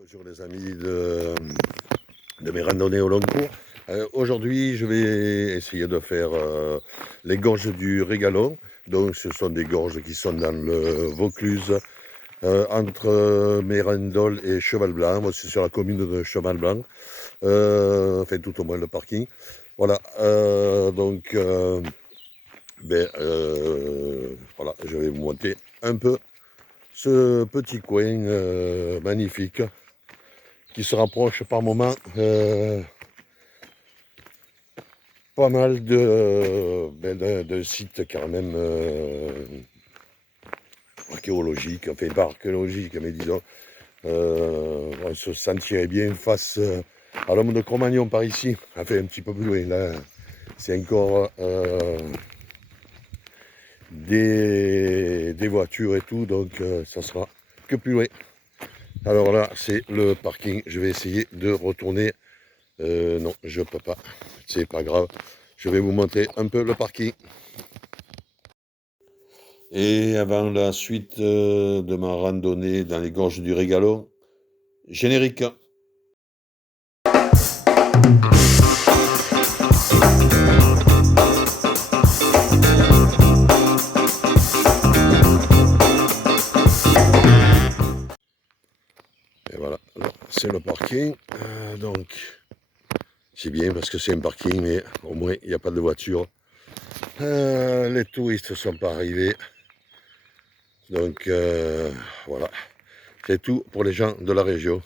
Bonjour les amis de mes randonnées au long cours. Aujourd'hui, je vais essayer de faire les gorges du Régalon. Donc, ce sont des gorges qui sont dans le Vaucluse, entre Mérindol et Cheval-Blanc. Moi, c'est sur la commune de Cheval-Blanc, enfin tout au moins le parking. Voilà, voilà, je vais vous montrer un peu ce petit coin magnifique qui se rapproche par moments pas mal d'un site quand même archéologique, enfin pas archéologique, mais disons, on se sentirait bien face à l'homme de Cro-Magnon par ici, enfin un petit peu plus loin, là c'est encore des voitures et tout, donc ça sera que plus loin. Alors là, c'est le parking. Je vais essayer de retourner. Non, je peux pas. C'est pas grave. Je vais vous montrer un peu le parking. Et avant la suite de ma randonnée dans les gorges du Régalon, générique. Et voilà, c'est le parking. Donc, c'est bien parce que c'est un parking, mais au moins il n'y a pas de voiture. Les touristes ne sont pas arrivés. Donc, voilà. C'est tout pour les gens de la région.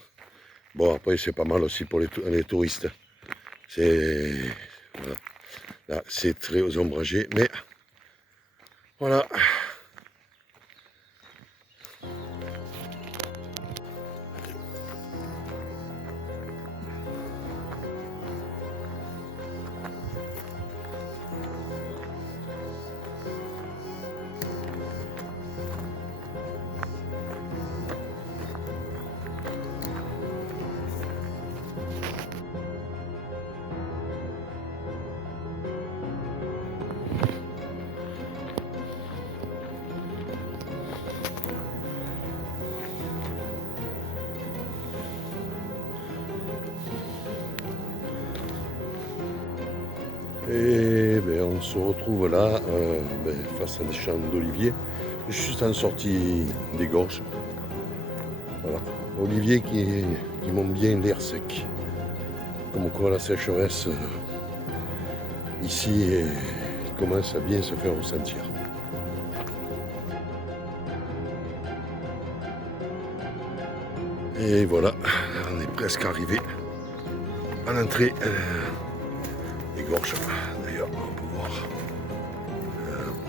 Bon, après, c'est pas mal aussi pour les touristes. C'est... Voilà. Là, c'est très ombragé, mais... Voilà. Et ben, on se retrouve là, face à des champs d'oliviers, juste en sortie des gorges. Voilà. Oliviers qui m'ont bien l'air sec. Comme quoi la sécheresse ici commence à bien se faire ressentir. Et voilà, on est presque arrivé à l'entrée des gorges. D'ailleurs, on peut voir.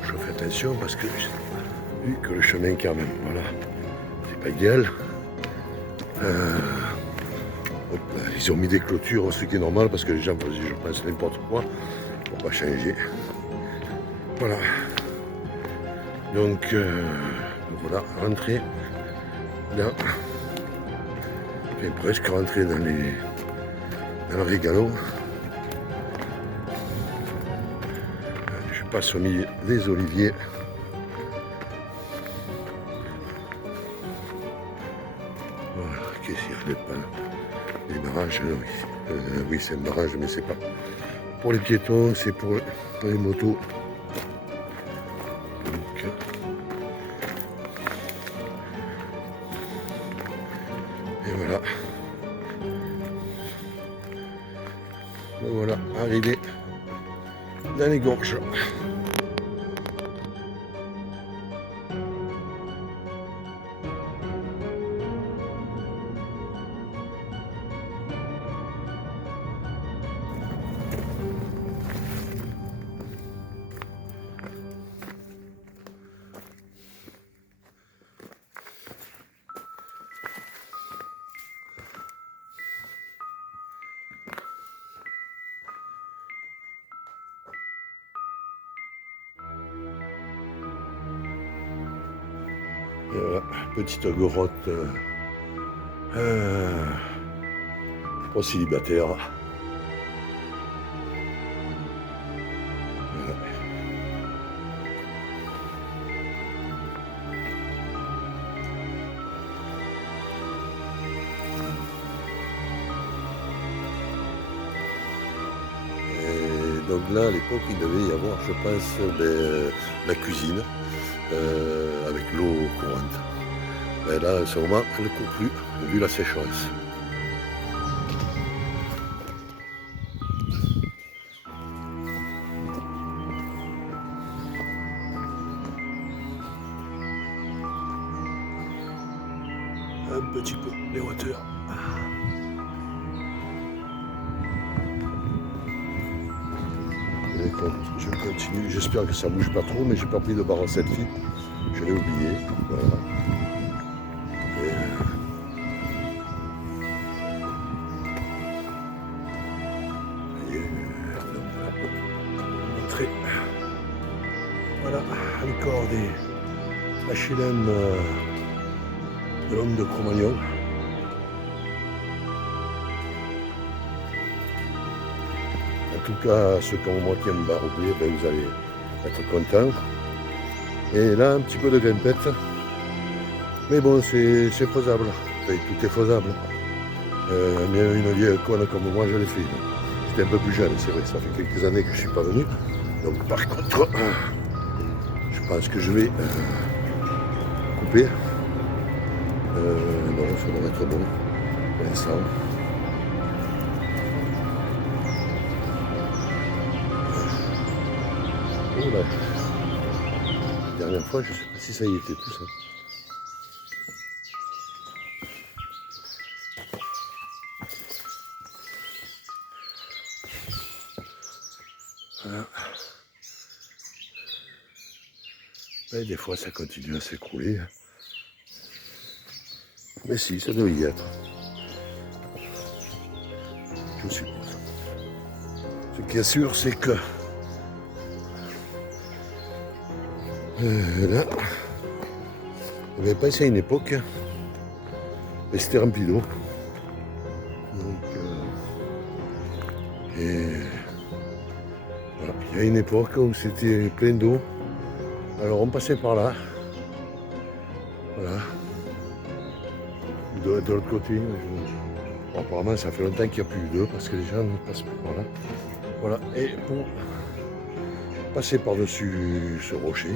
Je fais attention parce que vu que le chemin quand même, voilà, c'est pas idéal. Ils ont mis des clôtures, ce qui est normal parce que les gens faisaient, je pense, n'importe quoi pour pas changer. Voilà. Donc voilà, rentrer dans, enfin, presque rentrer dans le Régalon. Je passe au milieu des oliviers. Voilà, qu'est-ce qu'il y a des pins, des barrages, oui c'est un barrage, mais c'est pas pour les piétons, c'est pour les motos. Donc, et voilà. Et voilà, arrivé dans les gorges. Et voilà, petite grotte pour célibataires. Voilà. Donc là, à l'époque, il devait y avoir, je pense, la cuisine avec l'eau courante. Mais là, en ce moment, elle ne court plus, vu la sécheresse. Un petit peu les hauteurs. Et je continue, j'espère que ça bouge pas trop, mais j'ai pas pris de barre en selfie. Je l'ai oublié. Voilà. Montrer. Voilà le corps des HLM de l'homme de Cro-Magnon. En tout cas, ceux comme moi qui aiment barouder, ben vous allez être contents. Et là, un petit peu de grimpette. Mais bon, c'est faisable. Enfin, tout est faisable. Mais une vieille conne comme moi, je l'ai fait. J'étais un peu plus jeune, c'est vrai. Ça fait quelques années que je ne suis pas venu. Donc par contre, je pense que je vais couper. Non, ça doit être bon pour l'instant. Oh là. La dernière fois, je ne sais pas si ça y était plus. Hein. Voilà. Et des fois, ça continue à s'écrouler. Mais si, ça doit y être. Je suppose. Ce qui est sûr, c'est que là, il n'y avait pas essayé une époque, mais c'était rempli d'eau. Donc, et voilà. Il y a une époque où c'était plein d'eau. Alors on passait par là. Voilà. De l'autre côté, bon, apparemment ça fait longtemps qu'il n'y a plus d'eau parce que les gens ne passent plus par là. Voilà. Et pour passer par-dessus ce rocher,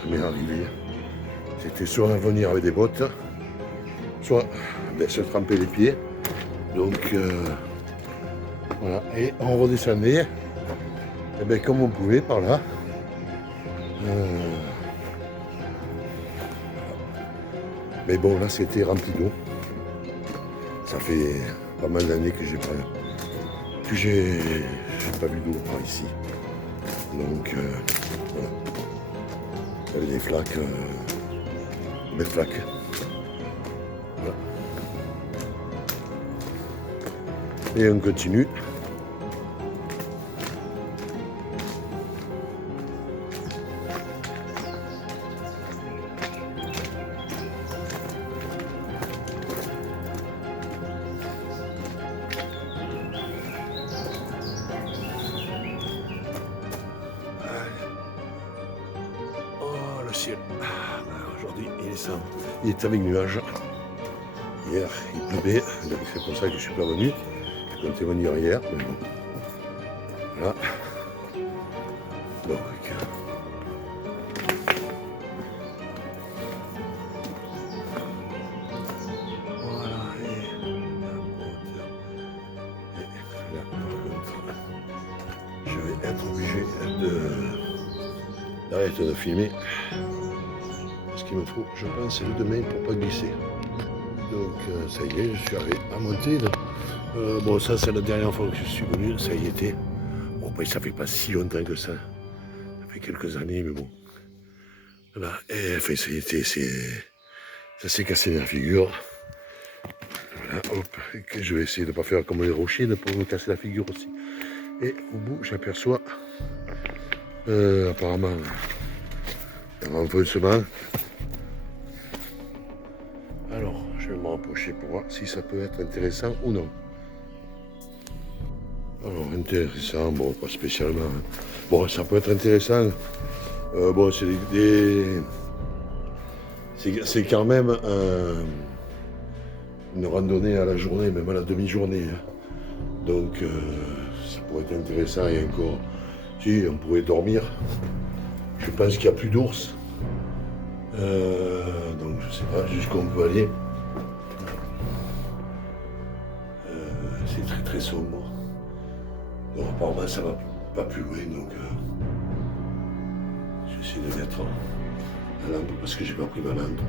ça m'est arrivé. C'était soit venir avec des bottes, soit se tremper les pieds. Donc voilà. Et on redescendait, et bien, comme on pouvait par là. Mais bon, là c'était rempli d'eau. Ça fait pas mal d'années que j'ai pas vu d'eau par ici. Donc voilà. Il y avait des flaques, des flaques. Voilà. Et on continue. Le ciel. Aujourd'hui, il est avec nuages. Hier, il pleuvait, donc c'est pour ça que je ne suis pas venu. Je comptais venir hier, mais bon. Voilà. Donc, voilà. Et là, par contre, je vais être obligé d'arrêter de filmer. Parce qu'il me faut, je pense, le demain pour pas glisser. Donc ça y est, je suis arrivé à monter. Bon, ça c'est la dernière fois que je suis venu, ça y était. Bon, après ça fait pas si longtemps que ça. Ça fait quelques années, mais bon. Voilà, et enfin ça y était, ça s'est cassé la figure. Voilà, hop, et que je vais essayer de ne pas faire comme les rochers, de ne pas me casser la figure aussi. Et au bout, j'aperçois apparemment un renfoncement. Alors, je vais me rapprocher pour voir si ça peut être intéressant ou non. Alors, intéressant, bon, pas spécialement. Hein. Bon, ça peut être intéressant. Bon, c'est quand même une randonnée à la journée, même à la demi-journée. Hein. Donc ça pourrait être intéressant et encore, si on pourrait dormir. Je pense qu'il n'y a plus d'ours. Donc je sais pas jusqu'où on peut aller. C'est très très sombre. Donc apparemment ça va pas plus loin, donc j'essaie de mettre la lampe parce que j'ai pas pris ma lampe.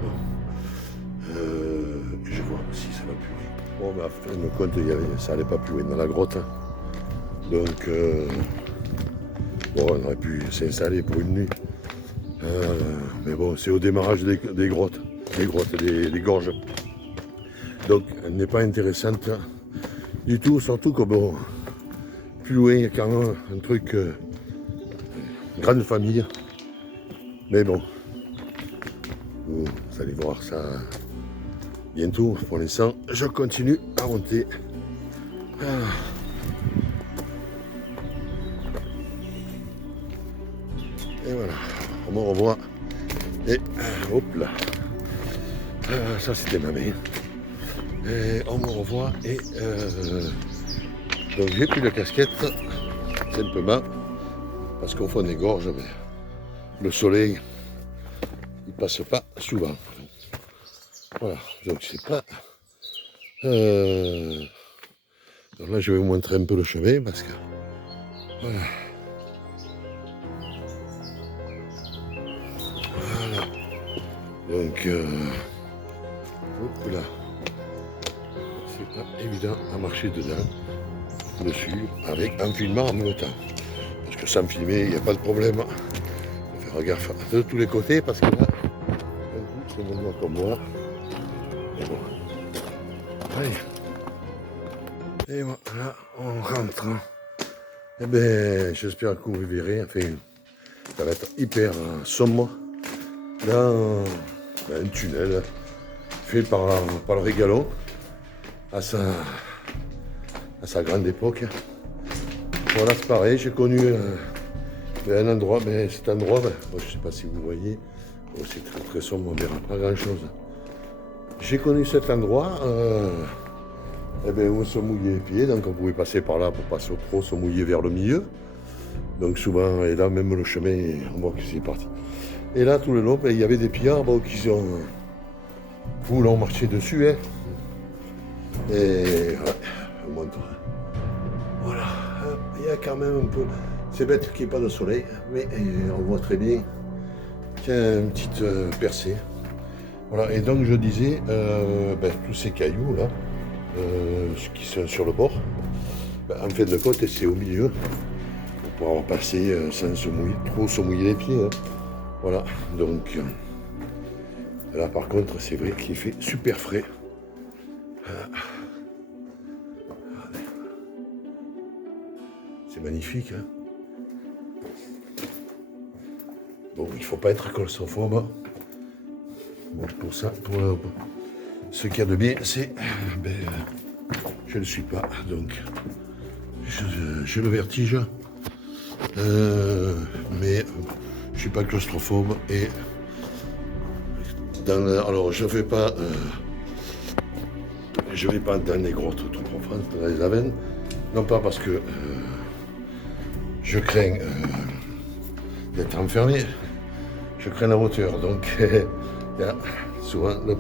Je vois si ça va plus loin. Bon, bah, en fin de compte, ça allait pas plus loin dans la grotte. Donc bon, on aurait pu s'installer pour une nuit. Mais bon, c'est au démarrage des grottes, des gorges. Donc elle n'est pas intéressante du tout, surtout que bon, plus loin il y a quand même un truc, grande famille. Mais bon, vous allez voir ça bientôt. Pour l'instant, je continue à monter. Et voilà, on me revoit. Et hop là. Ça c'était ma main. Et on me revoit et donc j'ai pris la casquette simplement parce qu'au fond des gorges, mais le soleil il passe pas souvent. Voilà, donc c'est pas. Donc là je vais vous montrer un peu le chemin parce que voilà. Voilà. Donc hop là. C'est pas évident à marcher dedans, dessus, en filmant en même temps. Parce que sans filmer, il n'y a pas de problème. Il faut faire gaffe de tous les côtés parce que là, c'est mon moi comme moi. Et bon. Allez. Et voilà, on rentre. Eh bien, j'espère que vous verrez. Enfin, ça va être hyper sombre dans un tunnel fait par le Régalon à sa grande époque. Voilà, c'est pareil, j'ai connu un endroit, mais cet endroit, je ne sais pas si vous voyez, c'est très très sombre, on ne verra pas grand chose. J'ai connu cet endroit où on se mouillait les pieds, donc on pouvait passer par là pour pas trop se mouiller vers le milieu. Donc souvent, et là même le chemin, on voit que c'est parti. Et là tout le long, il y avait des pillards qui ont voulu marcher dessus. Hein. Et ouais, je montre. Voilà, il y a quand même un peu. C'est bête qu'il n'y ait pas de soleil, mais on voit très bien qu'il y a une petite percée. Voilà, et donc je disais, tous ces cailloux là, qui sont sur le bord, en fin de compte, c'est au milieu, pour pouvoir passer sans trop se mouiller les pieds. Hein. Voilà, donc là par contre, c'est vrai qu'il fait super frais. C'est magnifique. Hein. Bon, il ne faut pas être claustrophobe. Bon, pour ça, pour ce qu'il y a de bien, c'est je ne le suis pas, donc j'ai le vertige, mais je ne suis pas claustrophobe et alors je vais pas dans les grottes tout profondes, dans les avennes, non pas parce que je crains d'être enfermé, je crains la hauteur, donc il y a souvent le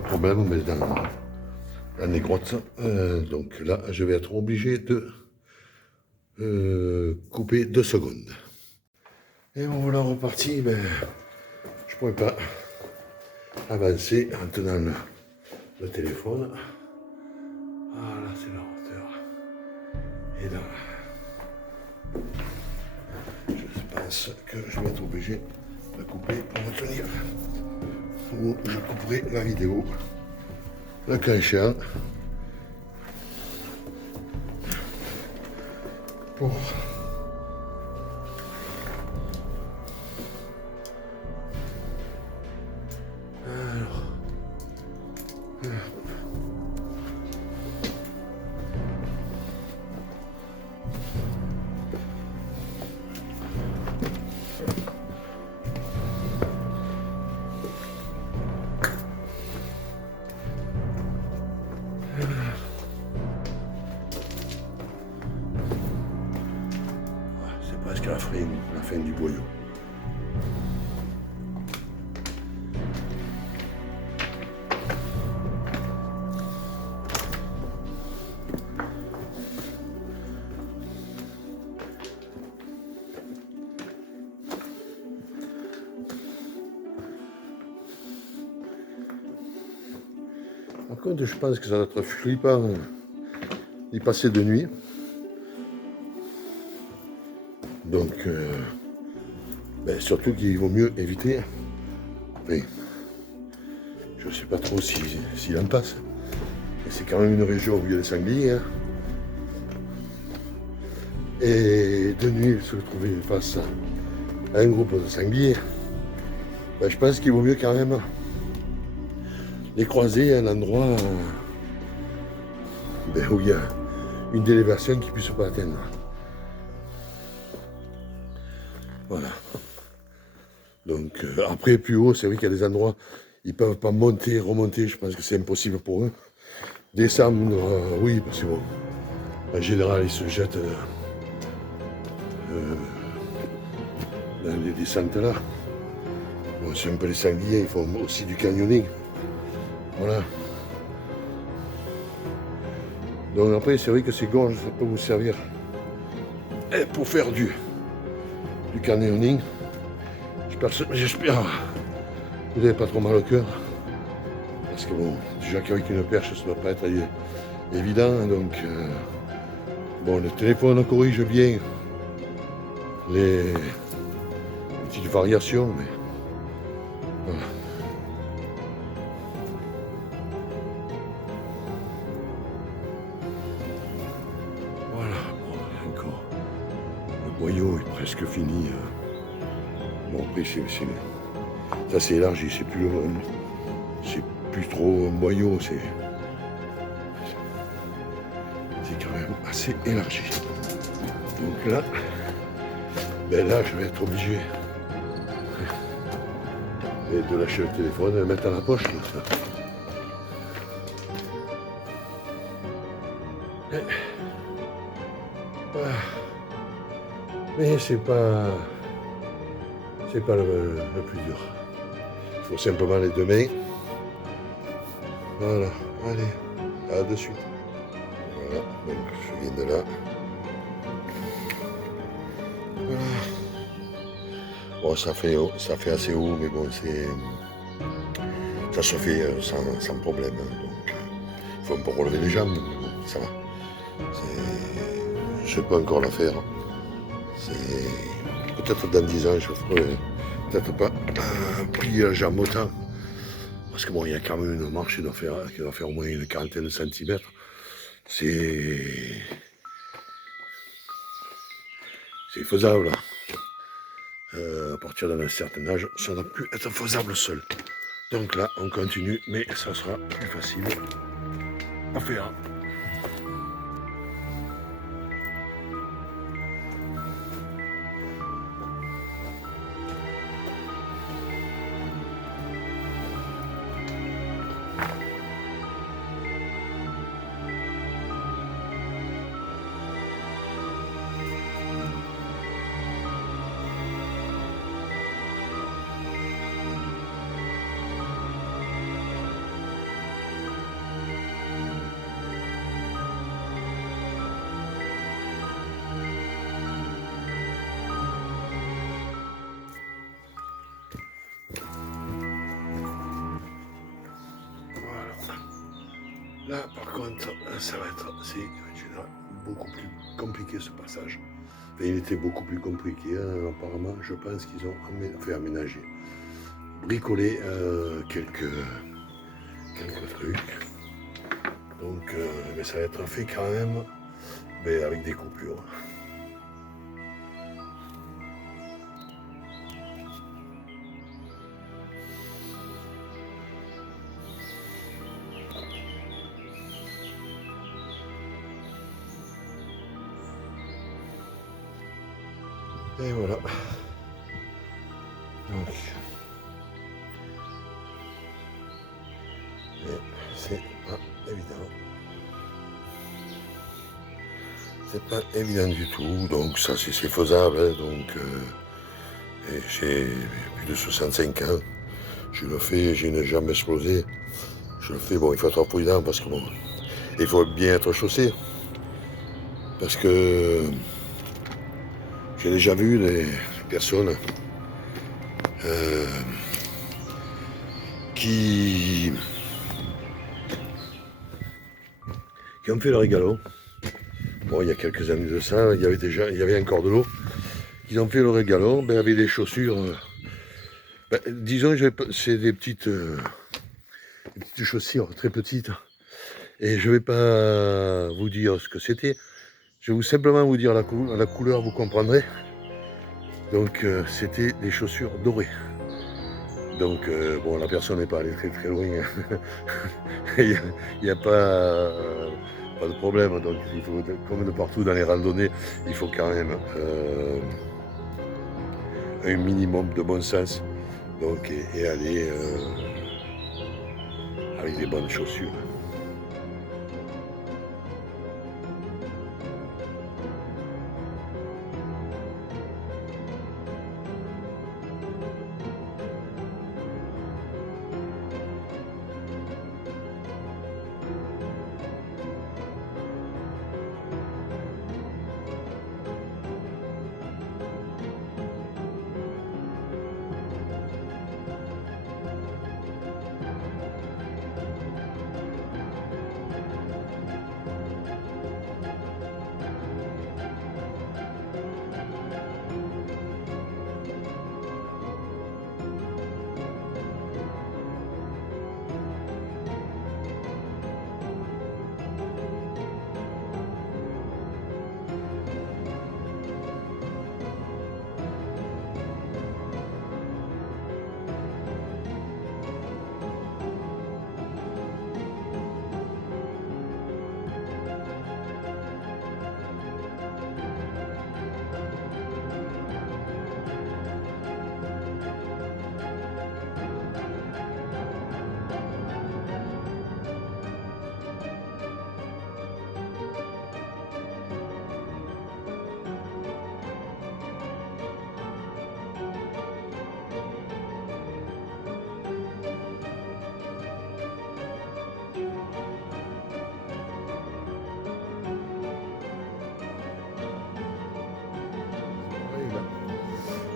problème mais dans les grottes. Donc là, je vais être obligé de couper 2 secondes. Et on voilà reparti, je ne pourrais pas avancer en tenant le téléphone. Voilà, c'est la hauteur. Et là, je pense que je vais être obligé de couper pour me tenir. Ou je couperai la vidéo, le canchant, pour la fin du boyau. Par contre, je pense que ça doit être flippant d'y passer de nuit. Donc, surtout qu'il vaut mieux éviter. Mais je ne sais pas trop s'il en passe. Et c'est quand même une région où il y a des sangliers. Hein. Et de nuit, se trouver face à un groupe de sangliers, je pense qu'il vaut mieux quand même les croiser à un endroit où il y a une élévation qu'ils ne puissent pas atteindre. Voilà. Donc après, plus haut, c'est vrai qu'il y a des endroits, ils ne peuvent pas monter, remonter, je pense que c'est impossible pour eux. Descendre, oui, parce que bon, en général, ils se jettent dans les descentes là. Bon, c'est un peu les sangliers, ils font aussi du canyoning. Voilà. Donc après, c'est vrai que ces gorges, ça peut vous servir pour faire du canyoning. J'espère que vous n'avez pas trop mal au cœur. Parce que bon, déjà qu'avec une perche, ça ne doit pas être évident. Donc, bon, le téléphone corrige bien les petites variations, mais voilà. Voilà, bon, encore. Le boyau est presque fini. Bon, après, ça s'est élargi, c'est plus trop un boyau, c'est quand même assez élargi. Donc là, je vais être obligé de lâcher le téléphone et le mettre dans la poche. Mais c'est pas le plus dur. Il faut simplement les deux mains. Voilà, allez, à de suite. Voilà, donc je viens de là. Voilà. Bon, ça fait assez haut, mais bon, ça se fait sans problème. Donc, il faut un peu relever les jambes, mais bon, ça va. Je ne sais pas encore la faire. Peut-être dans 10 ans, je ferai peut-être pas plier la jambe autant. Parce que bon, il y a quand même une marche qui doit faire au moins une quarantaine de centimètres. C'est faisable. À partir d'un certain âge, ça ne doit plus être faisable seul. Donc là, on continue, mais ça sera plus facile à faire. Là, par contre, ça va être beaucoup plus compliqué ce passage. Enfin, il était beaucoup plus compliqué. Hein. Apparemment, je pense qu'ils ont fait aménager, bricoler quelques trucs. Donc, mais ça va être fait quand même avec des coupures. Et voilà. Donc, c'est pas évident. c'était pas évident du tout, donc ça c'est faisable, hein, donc j'ai plus de 65 ans, je le fais, j'ai une jambe explosée, je le fais, bon il faut être prudent parce que bon, il faut bien être chaussé, parce que j'ai déjà vu des personnes qui ont fait le régalon. Bon, il y a quelques années de ça, il y avait encore de l'eau. Ils ont fait le régalon avec des chaussures. Disons, c'est des petites chaussures très petites. Et je ne vais pas vous dire ce que c'était. Je vais simplement vous dire la couleur, vous comprendrez. Donc, c'était des chaussures dorées. Donc, bon, la personne n'est pas allée très très loin. Il n'y a pas de problème. Donc, il faut, comme de partout dans les randonnées, il faut quand même un minimum de bon sens. Donc, et aller avec des bonnes chaussures.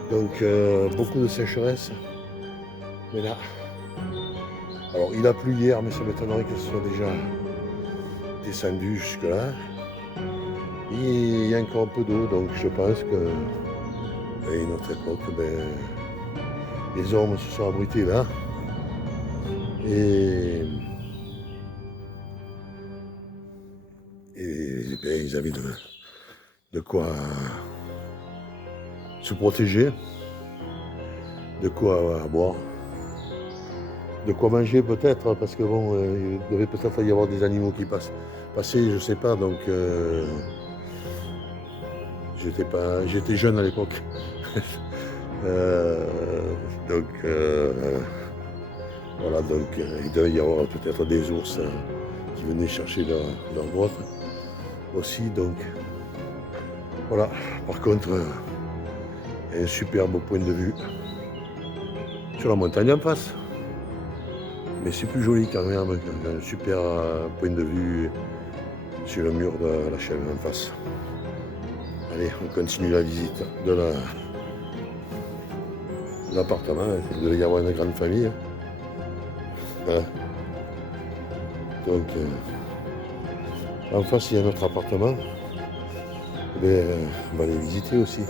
Donc beaucoup de sécheresse. Mais là, alors il a plu hier, mais ça m'étonnerait que ce soit déjà descendu jusque là. Il y a encore un peu d'eau, donc je pense que à une autre époque, les hommes se sont abrités là. Et ils avaient de quoi se protéger, de quoi boire, de quoi manger peut-être, parce que bon, il devait peut-être y avoir des animaux qui passaient, je sais pas, donc j'étais jeune à l'époque. Donc voilà, donc il devait y avoir peut-être des ours qui venaient chercher leur grotte aussi, donc voilà. Par contre, un superbe point de vue sur la montagne en face, mais c'est plus joli quand même, un super point de vue sur le mur de la chaîne en face. Allez, on continue la visite de l'appartement. Il devait y avoir une grande famille. Voilà. Donc, en face, il y a notre appartement. On va aller visiter aussi.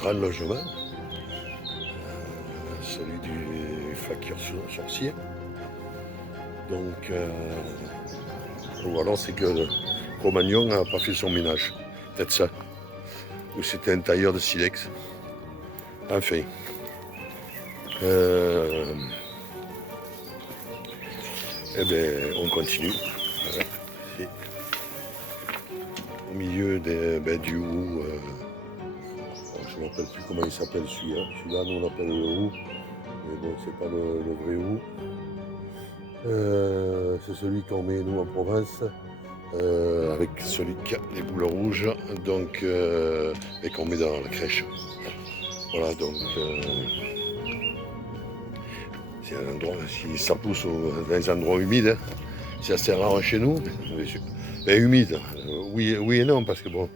grand logement, celui du fakir sorcier. Donc, ou alors c'est que Cro-Magnon n'a pas fait son ménage, peut-être ça. Ou c'était un tailleur de silex. Enfin. Eh bien, on continue. Voilà. Au milieu du Hou. Je ne me rappelle plus comment il s'appelle celui-là. Celui-là, nous on l'appelle le Hou. Mais bon, c'est pas le vrai Hou. C'est celui qu'on met nous en province. Avec celui qui a les boules rouges. Donc, et qu'on met dans la crèche. Voilà, donc. C'est un endroit, si ça pousse dans les endroits humides, c'est assez rare chez nous, mais humide, oui et non, parce que bon,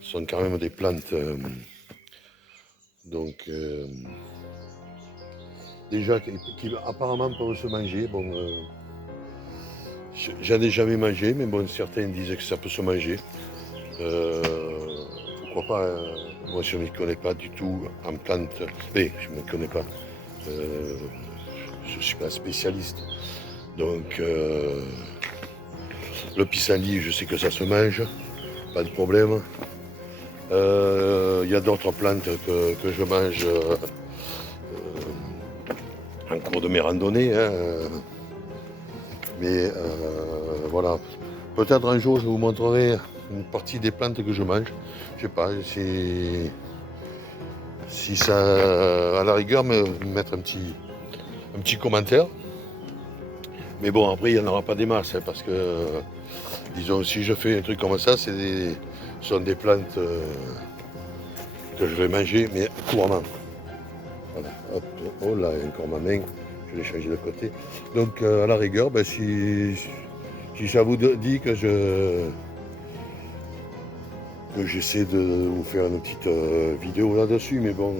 ce sont quand même des plantes, donc déjà qui apparemment peuvent se manger. Bon, j'en ai jamais mangé, mais bon, certains disent que ça peut se manger. Pourquoi pas, moi je ne m'y connais pas du tout en plantes, mais je ne me connais pas. Je ne suis pas spécialiste. Donc, le pissenlit, je sais que ça se mange, pas de problème. Il y a d'autres plantes que je mange en cours de mes randonnées. Hein. Mais voilà. Peut-être un jour, je vous montrerai une partie des plantes que je mange. Je sais pas, si ça, à la rigueur, me mettre un petit commentaire. Mais bon, après, il n'y en aura pas des masses, hein, parce que, disons, si je fais un truc comme ça, ce sont des plantes que je vais manger, mais couramment. Voilà, hop, oh là, encore ma main, je l'ai changé de côté. Donc, à la rigueur, ben, si ça vous dit que j'essaie de vous faire une petite vidéo là-dessus, mais bon,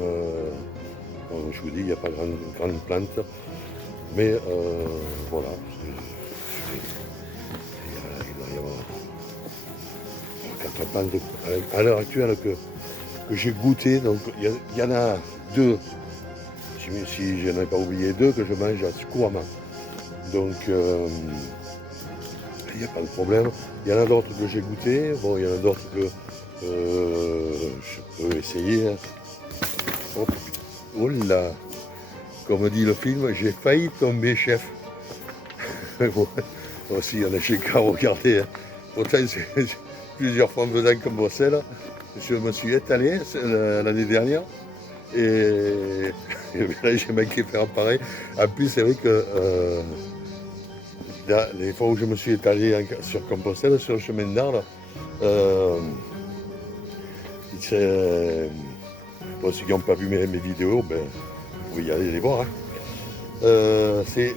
comme je vous dis, il n'y a pas grande plante. Mais voilà, il doit y avoir 4 plantes à l'heure actuelle que j'ai goûté. Donc il y en a 2, si je n'ai pas oublié 2, que je mange couramment. Donc il n'y a pas de problème. Il y en a d'autres que j'ai goûté. Bon, il y en a d'autres que je peux essayer. Hop. Oh là, comme dit le film, j'ai failli tomber chef. Bon, aussi, il y en a chez qu'à regarder. Hein. Pourtant, c'est plusieurs fois dedans comme Bruxelles. Je me suis étalé l'année dernière. Et là, j'ai manqué faire pareil. En plus, c'est vrai que là, les fois où je me suis étalé sur Compostelle, sur le chemin d'Arles, pour ceux qui n'ont pas vu mes vidéos, ben, vous pouvez y aller les voir. Hein.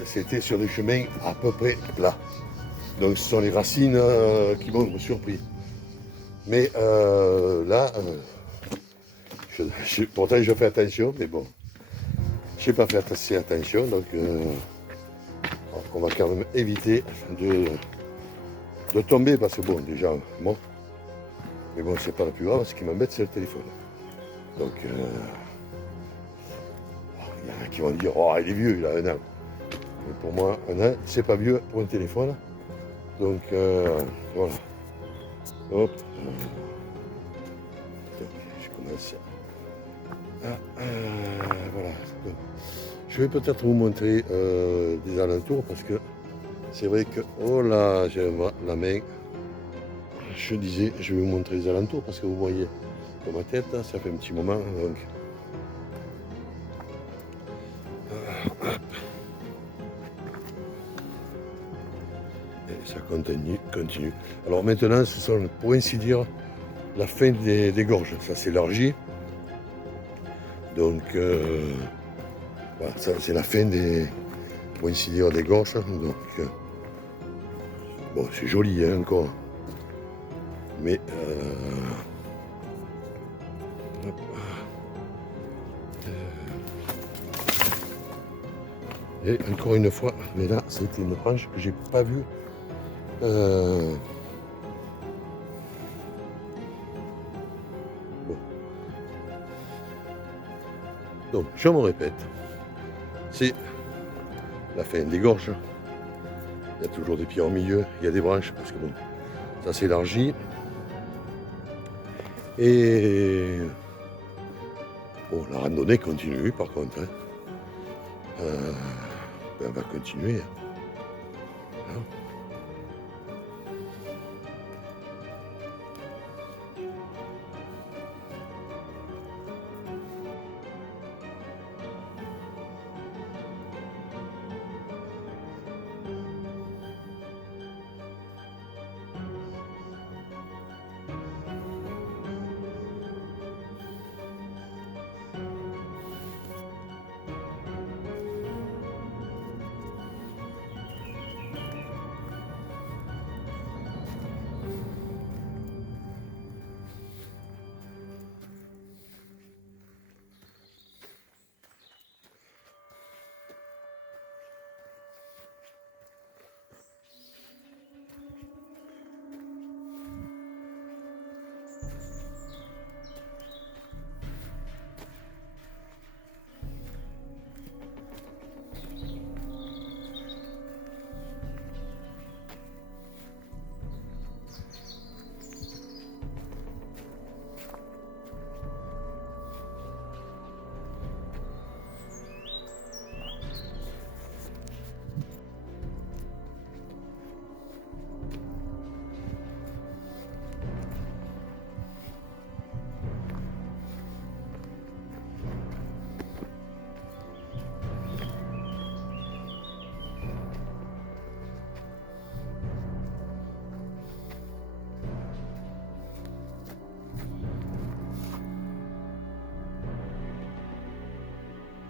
C'était sur des chemins à peu près plats. Donc ce sont les racines qui m'ont surpris. Mais là, pourtant je fais attention, mais bon, je n'ai pas fait assez attention, donc on va quand même éviter de tomber, parce que bon, déjà, bon, mais bon, c'est pas le plus grave, ce qui m'embête, c'est le téléphone. Donc, il y en a qui vont dire, oh, il est vieux, il a 1 an. Mais pour moi, 1 an, c'est pas vieux pour un téléphone. Donc, voilà. Hop. Donc, je commence. Voilà. Donc, je vais peut-être vous montrer des alentours, parce que c'est vrai que, oh là, j'ai la main. Je disais, je vais vous montrer les alentours, parce que vous voyez, dans ma tête, hein, ça fait un petit moment. Donc, et ça continue. Alors maintenant, ce sont, pour ainsi dire, la fin des gorges. Ça s'élargit. Donc, voilà, ça c'est la fin pour ainsi dire, des gorges. Donc, bon, c'est joli hein, encore. Mais, et encore une fois, mais là, c'était une branche que j'ai pas vue. Bon. Donc, je me répète, c'est la fin des gorges. Il y a toujours des pierres au milieu, il y a des branches, parce que bon, ça s'élargit. Et bon, la randonnée continue par contre. Hein. On va continuer. Voilà.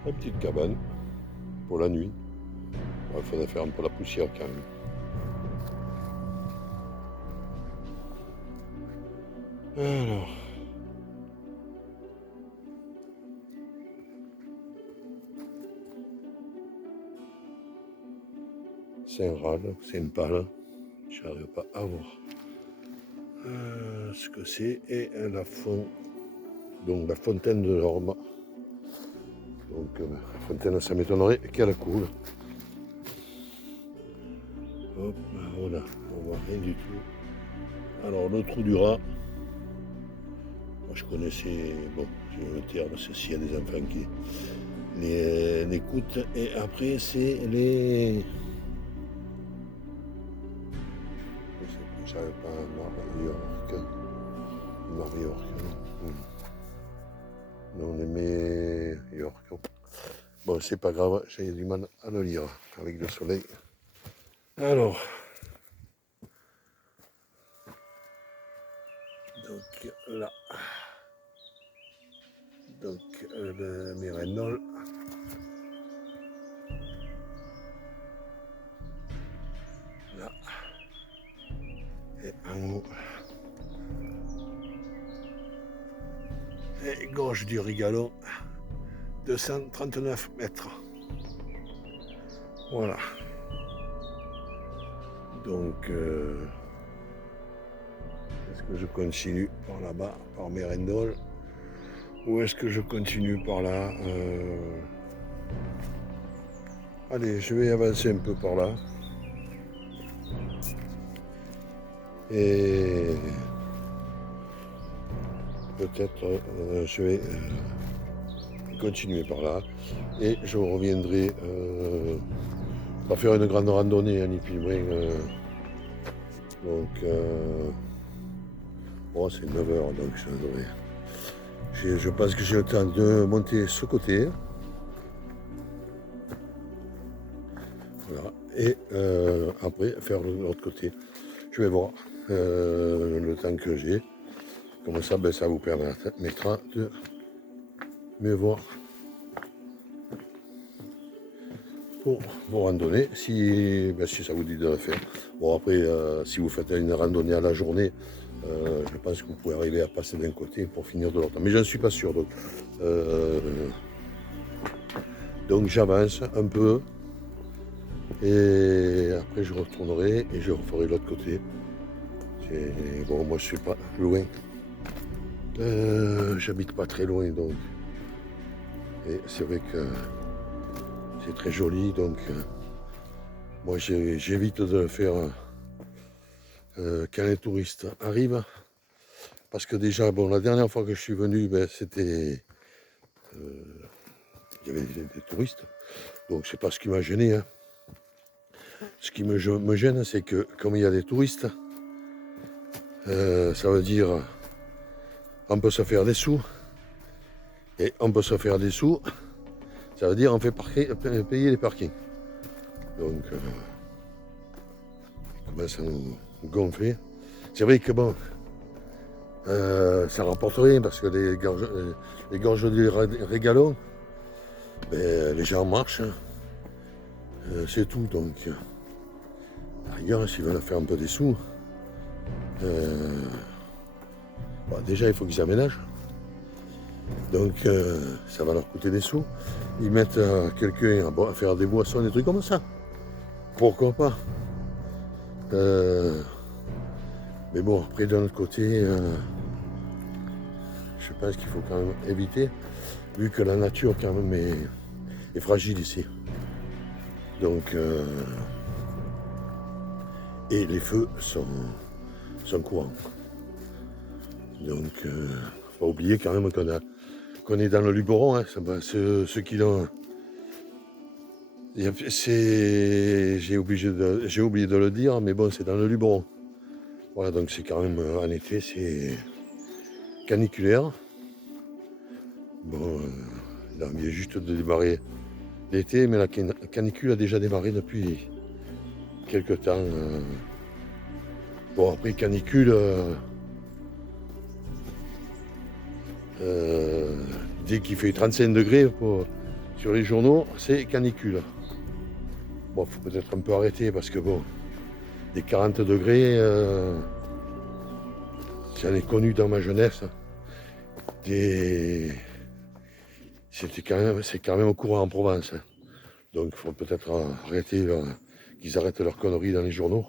Une petite cabane pour la nuit. Il faudrait faire un peu la poussière quand même. Alors. C'est un râle, c'est une pale. Je n'arrive pas à voir ce que c'est. Et la fontaine de l'Orme. Donc la fontaine, ça m'étonnerait qu'elle coule. Hop, voilà, on voit rien du tout. Alors le trou du rat, moi je connaissais, bon, je vais le terme, c'est s'il y a des enfants qui l'écoutent. Et après c'est les... Je savais pas, Mariorque, non, les Méyorques. Bon, c'est pas grave, j'ai du mal à le lire avec le soleil. Alors, donc là, donc le Mérendol. Là, et en haut, et gorge du Rigalon, 239 mètres. Voilà. Donc, est-ce que je continue par là-bas, par Mérendol, ou est-ce que je continue par là Allez, je vais avancer un peu par là. Et peut-être je vais continuer par là. Et je reviendrai pas faire une grande randonnée, ni plus ni moins. Donc, bon, c'est 9h, donc ça devrait... Je pense que j'ai le temps de monter ce côté. Voilà. Et après, faire l'autre côté. Je vais voir le temps que j'ai. Comme ça, ben, ça vous permettra de mieux voir pour vos randonnées, si ça vous dit de le faire. Bon, après, si vous faites une randonnée à la journée, je pense que vous pouvez arriver à passer d'un côté pour finir de l'autre. Mais je ne suis pas sûr. Donc j'avance un peu. Et après, je retournerai et je referai l'autre côté. Bon, moi, je suis pas loin. J'habite pas très loin, donc. Et c'est vrai que c'est très joli, donc moi j'évite de le faire quand les touristes arrivent. Parce que déjà, bon, la dernière fois que je suis venu, ben, c'était... il y avait des touristes, donc c'est pas ce qui m'a gêné. Hein. Ce qui me gêne, c'est que comme il y a des touristes, ça veut dire on peut se faire des sous. Et on peut se faire des sous, ça veut dire on fait payer les parkings. Donc, ça commence à nous gonfler. C'est vrai que bon, ça rapporte rien parce que les gorges du Régalon, ben, les gens marchent, c'est tout. Donc, à la rigueur, s'ils veulent faire un peu des sous, bon, déjà il faut qu'ils aménagent. Donc ça va leur coûter des sous. Ils mettent quelqu'un à faire des boissons, des trucs comme ça. Pourquoi pas? Mais bon, après d'un autre côté, je pense qu'il faut quand même éviter, vu que la nature quand même est fragile ici. Donc et les feux sont courants. Donc faut pas oublier quand même qu'on est dans le Luberon, hein. Ceux qui l'ont. J'ai oublié de le dire, mais bon, c'est dans le Luberon. Voilà, donc c'est quand même, en été, c'est caniculaire. Bon, là, on vient juste de démarrer l'été, mais la canicule a déjà démarré depuis quelques temps. Bon, après, canicule, dès qu'il fait 35 degrés sur les journaux, c'est canicule. Bon, il faut peut-être un peu arrêter parce que bon, les 40 degrés, j'en ai connu dans ma jeunesse. C'est quand même au courant en Provence. Hein. Donc il faut peut-être arrêter, qu'ils arrêtent leurs conneries dans les journaux.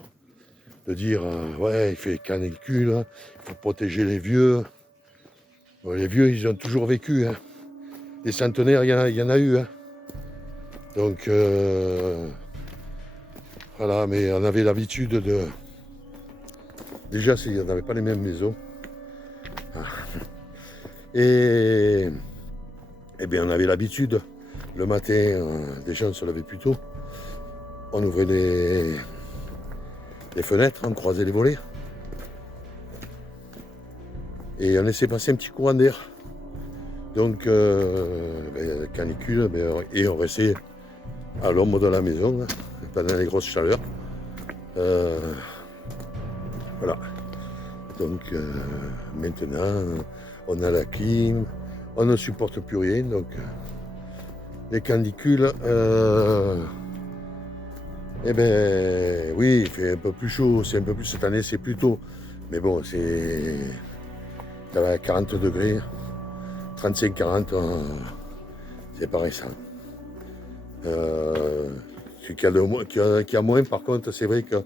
De dire, ouais, il fait canicule, hein, il faut protéger les vieux. Bon, les vieux, ils ont toujours vécu. Hein. Les centenaires, il y en a eu. Hein. Donc, voilà, mais on avait l'habitude de... Déjà, on n'avait pas les mêmes maisons. Ah. Et bien, on avait l'habitude, le matin, déjà on se levait plus tôt. On ouvrait les fenêtres, on croisait les volets. Et on laissait passer un petit courant d'air. Donc, canicule, et on restait à l'ombre de la maison, pendant les grosses chaleurs. Voilà. Donc, maintenant, on a la clim, on ne supporte plus rien. Donc, les canicules, eh ben, oui, il fait un peu plus chaud. C'est un peu plus, cette année, c'est plus tôt. Mais bon, ça va à 40 degrés. 35-40, c'est pareil ça. Celui qui a moins, par contre, c'est vrai que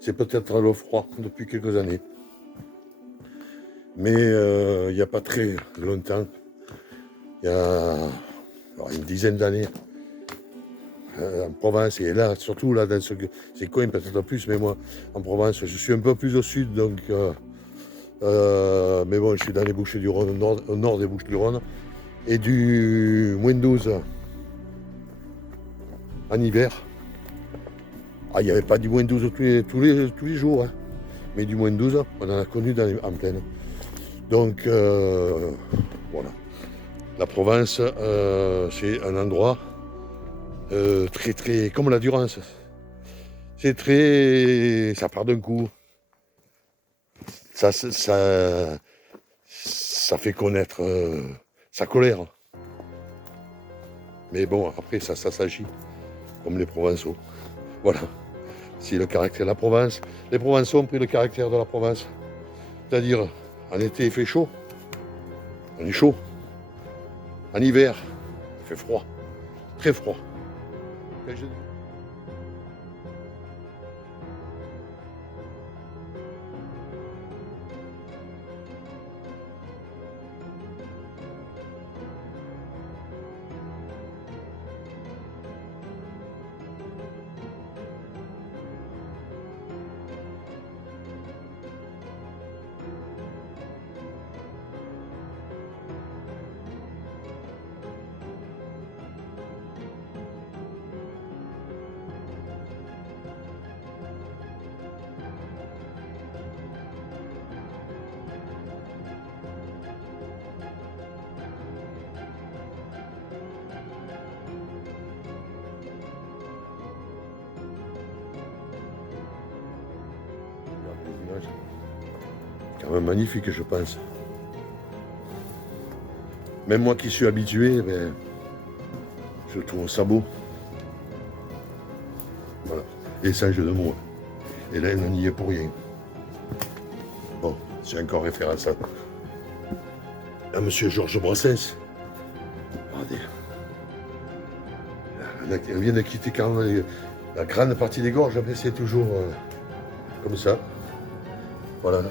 c'est peut-être le froid depuis quelques années. Mais il n'y a pas très longtemps, il y a une dizaine d'années, en Provence, et là, surtout là, dans ces coins, peut-être plus, mais moi, en Provence, je suis un peu plus au sud, donc... mais bon, je suis dans les Bouches-du-Rhône, au nord des Bouches-du-Rhône. Et du moins 12 en hiver. Ah, il n'y avait pas du moins 12 tous les jours, hein. Mais du moins 12, on en a connu en pleine. Donc, voilà. La Provence, c'est un endroit très, très... comme la Durance. C'est très... ça part d'un coup. Ça fait connaître sa colère. Mais bon, après, ça s'agit comme les Provençaux. Voilà. C'est le caractère de la Provence. Les Provençaux ont pris le caractère de la Provence. C'est-à-dire, en été, il fait chaud. On est chaud. En hiver, il fait froid. Très froid. paysage. Quand même magnifique, je pense. Même moi qui suis habitué, ben, je trouve ça beau. Voilà. Et sans jeu de mots. Hélène, on n'y est pour rien. Bon, c'est encore référence à Monsieur Georges Brassens. Regardez. Elle vient de quitter quand même la grande partie des gorges, mais c'est toujours comme ça. Voilà.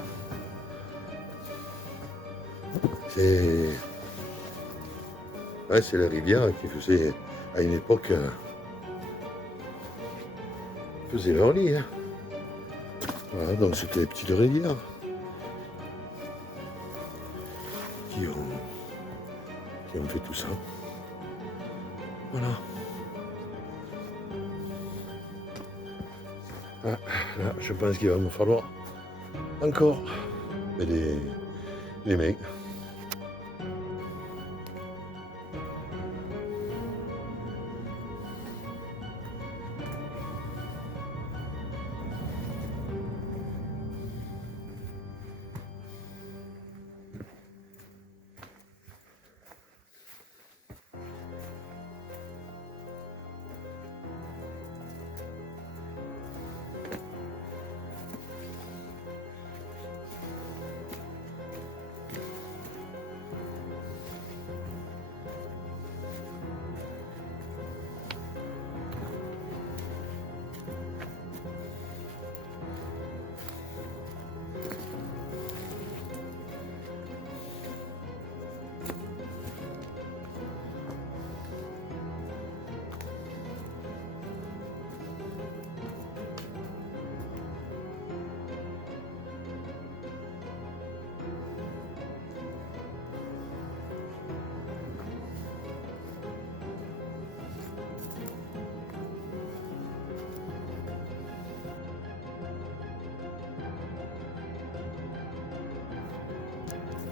C'est la rivière qui faisait, à une époque, faisait leur lit. Hein. Voilà, donc c'était les petites rivières qui ont fait tout ça. Voilà. Ah, là, je pense qu'il va me falloir encore les mecs.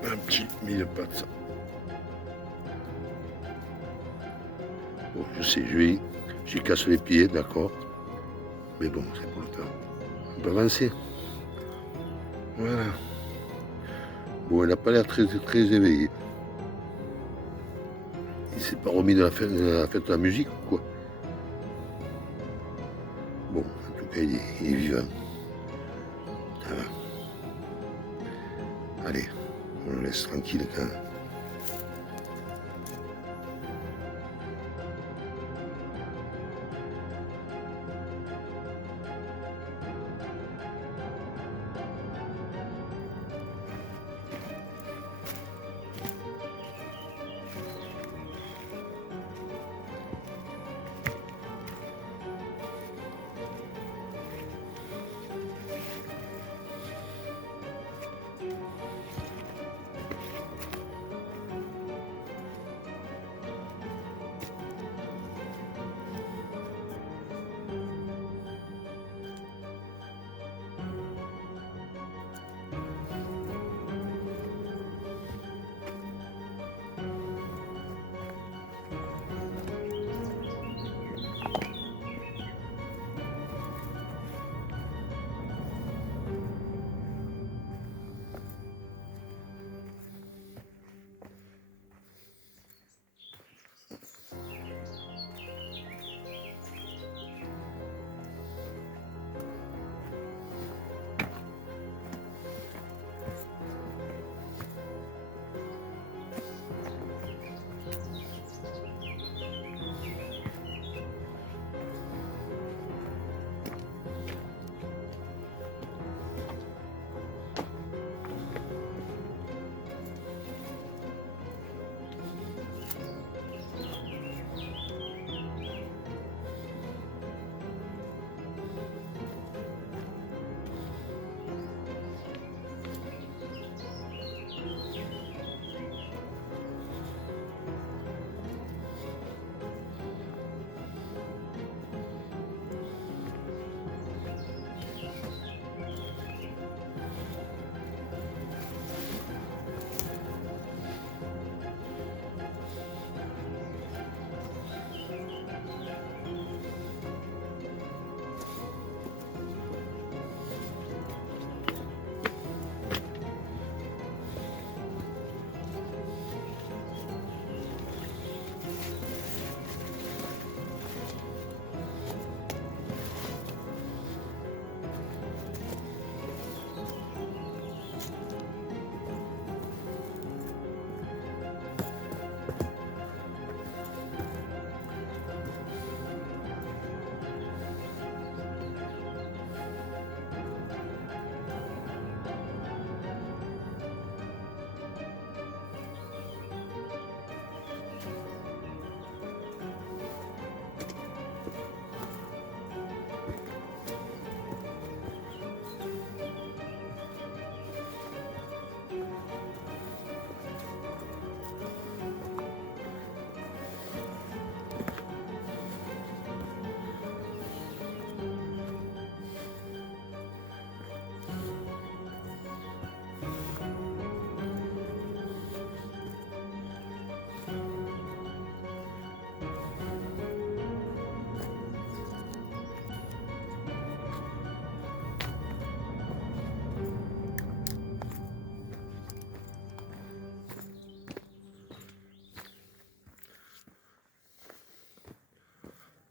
Un petit mille pattes. Bon, je sais, j'y casse les pieds, d'accord. Mais bon, c'est pour le temps. On peut avancer. Voilà. Bon, elle n'a pas l'air très, très éveillée. Il s'est pas remis de la fête de la musique ou quoi. Bon, en tout cas, il est vivant. Ça va. Allez, on le laisse tranquille quand même.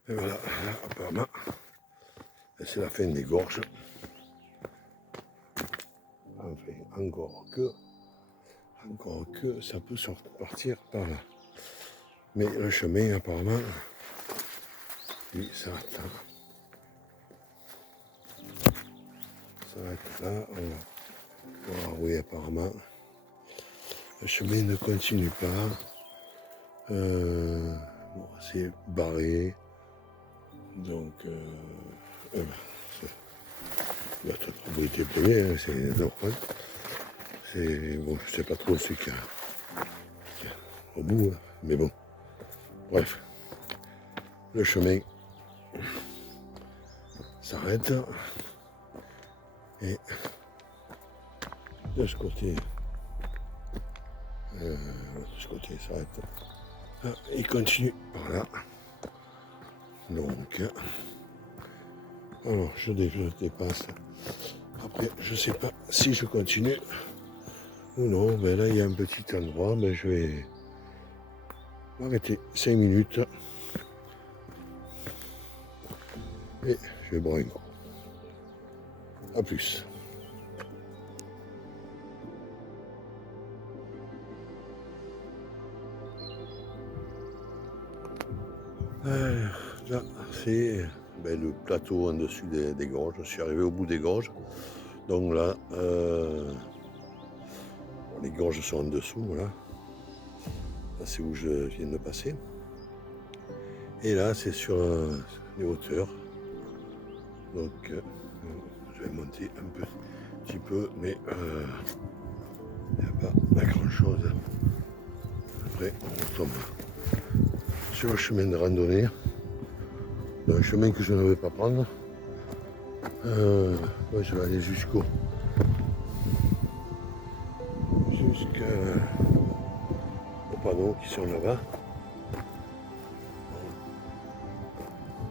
Et voilà, là, apparemment, c'est la fin des gorges. Enfin, encore que ça peut partir par là. Mais le chemin, apparemment, lui, s'arrête là. S'arrête là, on va voir, oui, apparemment, le chemin ne continue pas. Bon, c'est barré. Donc, notre propriété privée, hein, c'est normal. Bon, je sais pas trop ce qu'il y a au bout, hein, mais bon. Bref, le chemin s'arrête et de ce côté, s'arrête. Ah, il continue par là. Donc, alors je dépasse. Après, je sais pas si je continue ou non. Ben là, il y a un petit endroit, mais je vais m'arrêter 5 minutes et je vais boire un coup. A plus. Là, c'est le plateau en dessus des gorges. Je suis arrivé au bout des gorges. Donc là, les gorges sont en dessous, voilà. Là, c'est où je viens de passer. Et là, c'est sur les hauteurs. Donc, je vais monter un petit peu, mais il n'y a pas grand-chose. Après, on retombe sur le chemin de randonnée. Un chemin que je ne vais pas prendre. Je vais aller jusqu'au panneaux qui sont là-bas.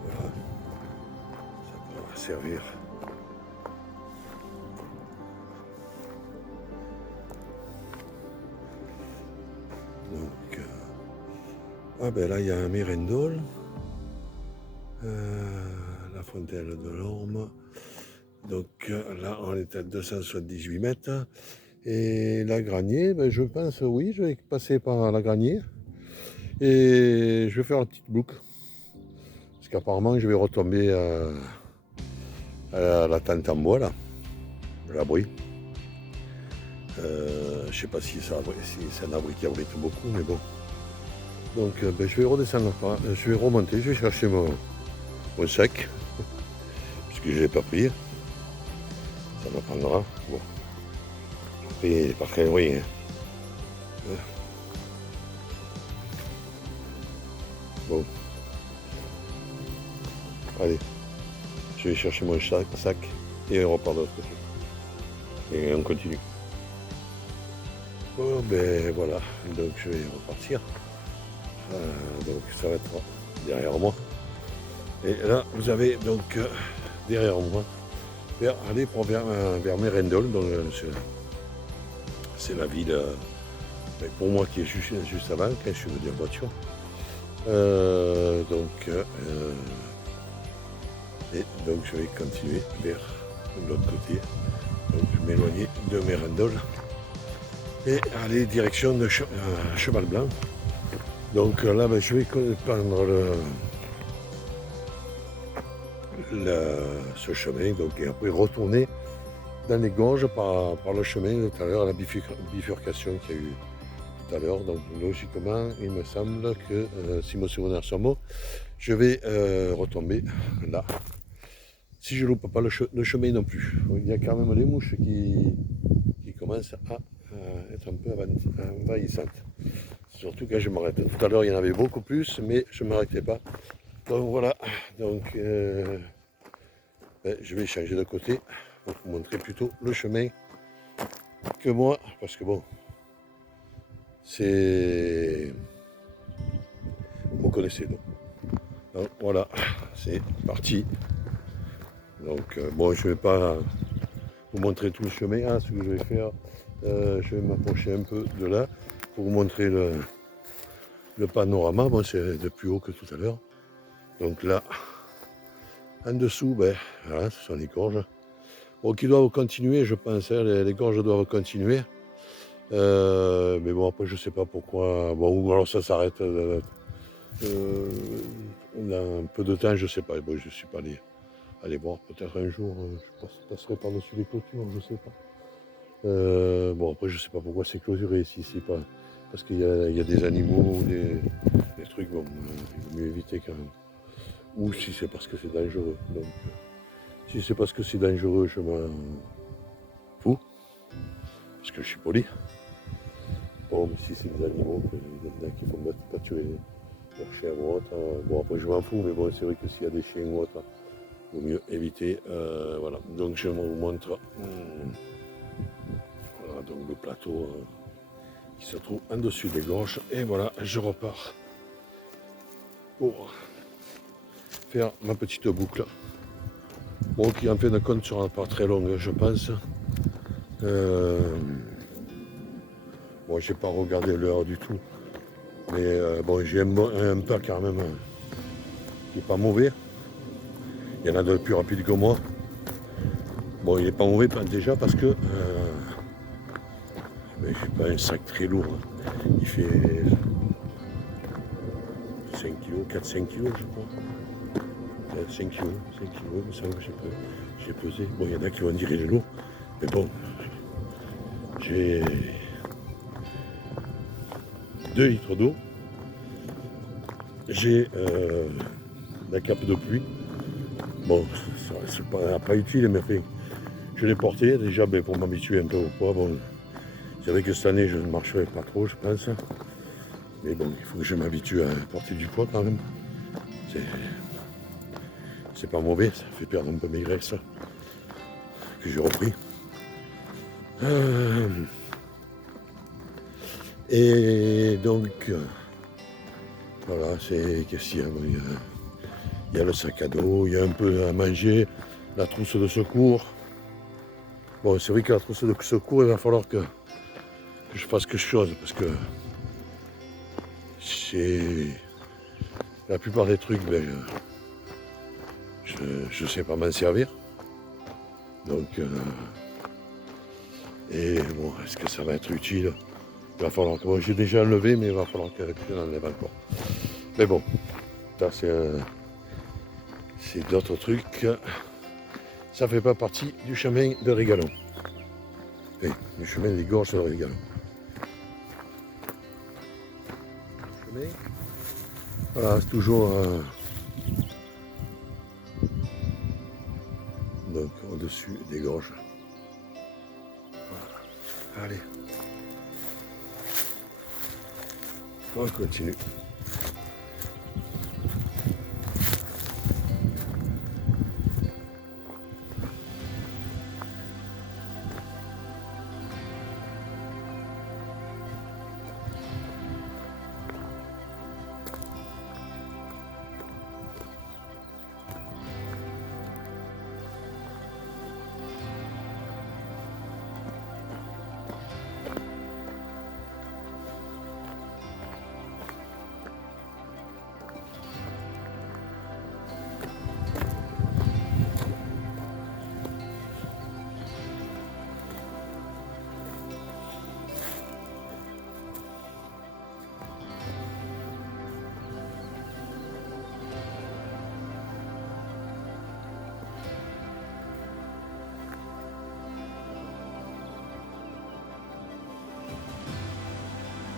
Voilà. Ça pourra servir. Donc, là il y a un Mérindol. La fontaine de l'Orme. Donc là, on est à 278 mètres. Et la Granier, je pense, oui, je vais passer par la Granier. Et je vais faire une petite boucle. Parce qu'apparemment, je vais retomber à la tente en bois, là, l'abri. Je sais pas si c'est un abri qui abrite beaucoup, mais bon. Donc, je vais redescendre, je vais remonter, je vais chercher mon sac. Puisque je ne l'ai pas pris. Ça m'apprendra. Bon. Après, il n'est pas très loin. Hein. Bon. Allez. Je vais chercher mon sac et on repart de l'autre côté. Et on continue. Bon, voilà. Donc, je vais repartir. Donc, ça va être derrière moi. Et là, vous avez donc derrière moi, aller vers Mérindol. Donc, c'est la ville, pour moi, qui est juste avant, quand je suis venu en voiture. Et donc, je vais continuer vers l'autre côté. Donc, je vais m'éloigner de Mérindol et aller direction de Cheval Blanc. Donc là, je vais prendre ce chemin, donc, et après retourner dans les gorges par le chemin de tout à l'heure, la bifurcation qu'il y a eu tout à l'heure. Donc logiquement, il me semble que, si mon souvenir sont bons, je vais retomber là. Si je ne loupe pas le chemin non plus. Il y a quand même des mouches qui commencent à être un peu envahissantes. Surtout quand je m'arrête. Tout à l'heure, il y en avait beaucoup plus, mais je ne m'arrêtais pas. Donc voilà, donc je vais changer de côté pour vous montrer plutôt le chemin que moi, parce que bon, c'est... Vous me connaissez, donc voilà, c'est parti. Donc bon, je ne vais pas vous montrer tout le chemin. Ce que je vais faire, je vais m'approcher un peu de là pour vous montrer le panorama. Bon, c'est de plus haut que tout à l'heure. Donc là, en dessous, ben, voilà, ce sont les gorges. Bon, qui doivent continuer, je pense, hein, les gorges doivent continuer. Mais bon, après, je sais pas pourquoi. Bon, ou alors ça s'arrête dans un peu de temps, je sais pas. Bon, je suis pas allé voir. Peut-être un jour, je passerai par-dessus les clôtures, je sais pas. Bon, après, je sais pas pourquoi c'est clôturé. Si c'est pas parce qu'il y a des animaux ou des trucs, bon, il vaut mieux éviter quand même. Ou si c'est parce que c'est dangereux. Donc, si c'est parce que c'est dangereux, je m'en fous. Parce que je suis poli. Bon, mais si c'est des animaux, il y en a qui vont pas tuer leurs chiens ou autre. Bon, après, je m'en fous, mais bon, c'est vrai que s'il y a des chiens ou autre, il vaut mieux éviter. Voilà. Donc, je vous montre. Voilà, donc le plateau qui se trouve en dessus des gorges. Et voilà, je repars pour faire ma petite boucle. Bon, qui en fin de compte sera pas très longue, je pense. Bon, j'ai pas regardé l'heure du tout. Mais bon, j'ai un pas quand même qui n'est pas mauvais. Il y en a de plus rapides que moi. Bon, il n'est pas mauvais déjà parce que mais j'ai pas un sac très lourd. Il fait 5 kg, 4-5 kg je crois. 5 kg, 5 kg, il me semble que j'ai pesé. Bon, il y en a qui vont dire qu'il est lourd. Mais bon, j'ai 2 litres d'eau. J'ai la cape de pluie. Bon, c'est pas utile, mais enfin, je l'ai porté déjà ben, pour m'habituer un peu au poids. Bon, c'est vrai que cette année, je ne marcherai pas trop, je pense. Mais bon, il faut que je m'habitue à porter du poids quand même. C'est pas mauvais, ça fait perdre un peu mes graisses que j'ai repris. Et donc, voilà, c'est qu'est-ce qu'il y a, il y a le sac à dos, il y a un peu à manger, la trousse de secours. Bon, c'est vrai que la trousse de secours, il va falloir que je fasse quelque chose parce que c'est la plupart des trucs, ben, je sais pas m'en servir. Donc, et bon, est-ce que ça va être utile? Il va falloir que moi j'ai déjà enlevé, mais il va falloir que je l'enlève encore. Mais bon, ça c'est d'autres trucs. Ça fait pas partie du chemin de Régalon. Et du chemin des gorges de Régalon. Voilà, c'est toujours donc au-dessus des gorges. Voilà. Allez. On continue.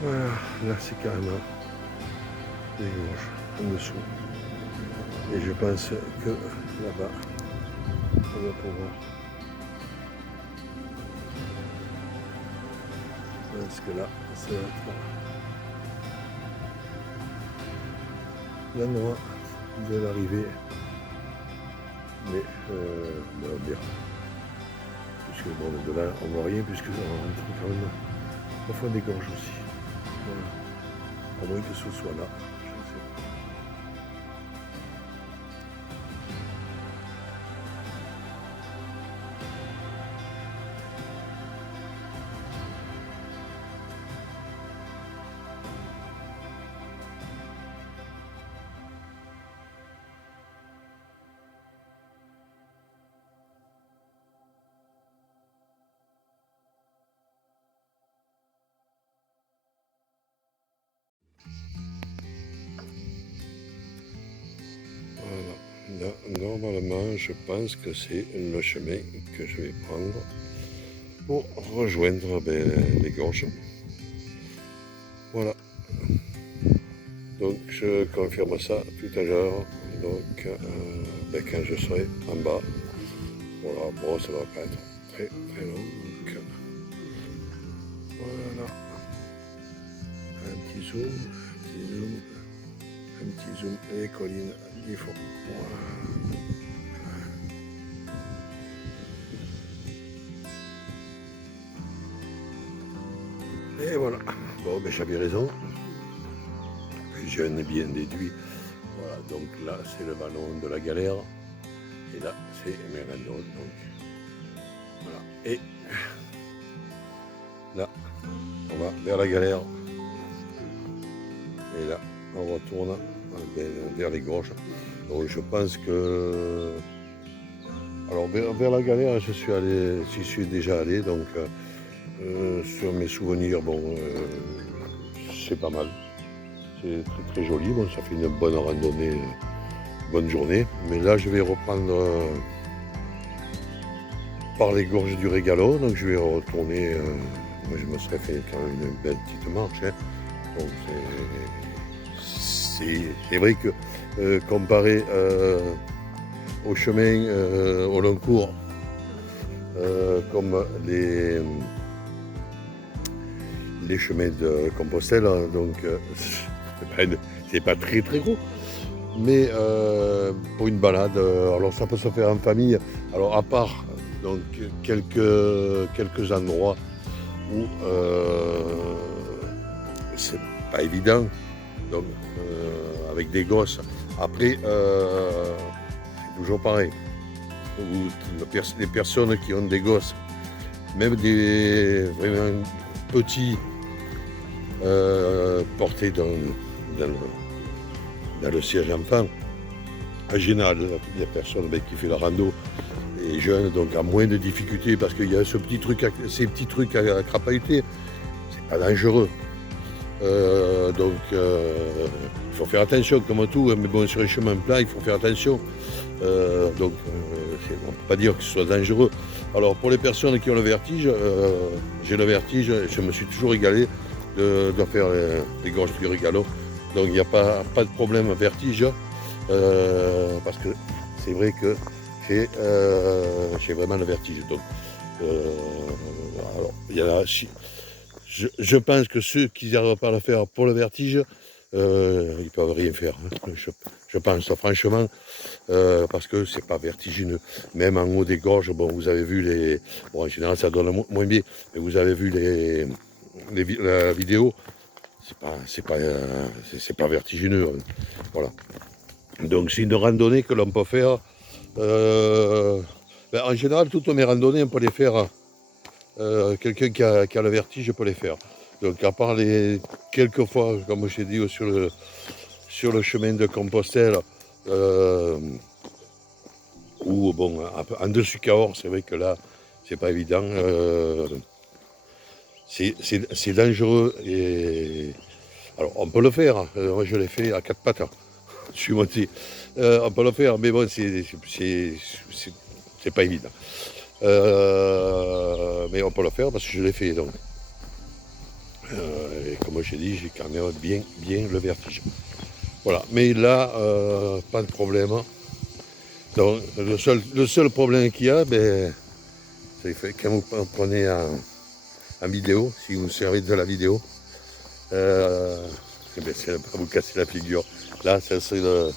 Voilà, là c'est carrément des gorges en dessous. Et je pense que là-bas, on va pouvoir. Je pense que là, ça va être l'endroit de l'arrivée. Mais on va bien. Puisque bon, de là, on voit rien, puisque on rentre quand même au fond des gorges aussi. Voilà. À moins que ce soit là, je ne sais pas. là, normalement, je pense que c'est le chemin que je vais prendre pour rejoindre les gorges. Voilà. Donc je confirme ça tout à l'heure. Donc quand je serai en bas. Voilà, bon, ça ne va pas être très très long. Donc voilà. Un petit zoom, un petit zoom, les collines du fond. Voilà. Et voilà. Bon, ben j'avais raison. J'en ai bien déduit. Voilà, donc là, c'est le vallon de la galère. Et là, c'est Mérindol. Donc, voilà. Et là, on va vers la galère. Et là, on retourne vers les gorges. Donc, je pense que... Alors, vers la galère, j'y suis déjà allé. Donc, sur mes souvenirs, bon, c'est pas mal. C'est très très joli. Bon, ça fait une bonne randonnée, bonne journée. Mais là, je vais reprendre par les gorges du Régalo. Donc, je vais retourner. Moi, je me serais fait quand même une belle petite marche. Hein. Donc, c'est vrai que comparé au chemin au long cours, comme les chemins de Compostelle, hein, donc c'est pas très très gros, mais pour une balade, alors ça peut se faire en famille, alors à part donc quelques endroits où c'est pas évident, donc avec des gosses. Après, c'est toujours pareil. Les personnes qui ont des gosses, même des vraiment petits, portés dans le siège enfant, en général, la personne qui fait la rando est jeune, donc a moins de difficultés parce qu'il y a ces petits trucs à crapahuter. C'est pas dangereux. Donc il faut faire attention comme tout, mais bon, sur les chemins plats, il faut faire attention. Donc on ne peut pas dire que ce soit dangereux. Alors pour les personnes qui ont le vertige, j'ai le vertige, je me suis toujours régalé de faire les gorges du Régalo. Donc il n'y a pas de problème vertige, parce que c'est vrai que j'ai vraiment le vertige. Donc, alors, il y en a, je pense que ceux qui n'arrivent pas à le faire pour le vertige, ils ne peuvent rien faire. Hein. Je pense franchement, parce que c'est pas vertigineux. Même en haut des gorges, bon, vous avez vu bon, en général ça donne moins bien, mais vous avez vu la vidéo, c'est pas vertigineux. Hein. Voilà. Donc c'est une randonnée que l'on peut faire. En général, toutes mes randonnées, on peut les faire. Quelqu'un qui a le vertige peut les faire. Donc à part quelques fois, comme j'ai dit, sur le chemin de Compostelle, ou bon, en dessus Cahors, c'est vrai que là, c'est pas évident. C'est dangereux. Alors on peut le faire. Moi je l'ai fait à 4 pattes. Je suis monté. On peut le faire, mais bon, c'est pas évident. Mais on peut le faire parce que je l'ai fait. Donc. Et comme j'ai dit, j'ai quand même bien le vertige. Voilà, mais là, pas de problème. Donc, le seul problème qu'il y a, c'est quand vous prenez en vidéo, si vous servez de la vidéo, c'est ne pas vous casser la figure. Là, ça serait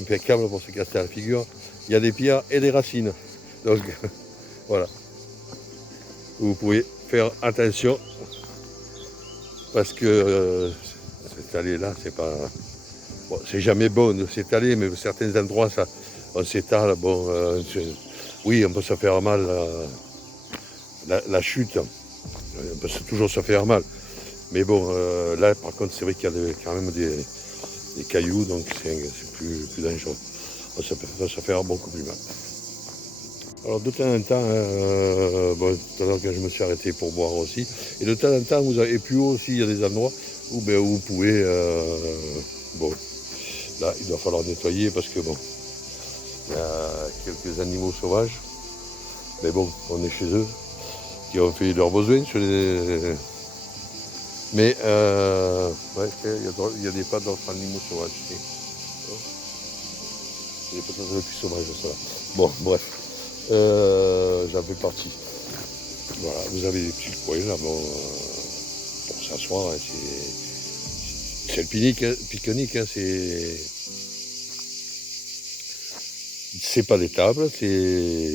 impeccable pour se casser la figure. Il y a des pierres et des racines. Donc, voilà. Vous pouvez faire attention parce que cette allée-là, c'est pas... Bon, c'est jamais bon de s'étaler, mais certains endroits, on s'étale. Bon, oui, on peut se faire mal. La chute, on peut toujours se faire mal. Mais bon, là, par contre, c'est vrai qu'il y a quand même des cailloux, donc c'est plus dangereux. On va se faire beaucoup plus mal. Alors de temps en temps, bon, tout à l'heure quand je me suis arrêté pour boire aussi, et de temps en temps, et plus haut aussi, il y a des endroits où vous pouvez Là, il va falloir nettoyer parce que bon, il y a quelques animaux sauvages. Mais bon, on est chez eux, qui ont fait leurs besoins. Mais ouais, il y a des pas d'autres animaux sauvages. Il y a peut-être le plus sauvage, ça va. Bon, bref, j'en fais partie. Voilà, vous avez des petits coins là, bon, pour s'asseoir, hein, c'est le pique-nique, hein, c'est pas des tables, c'est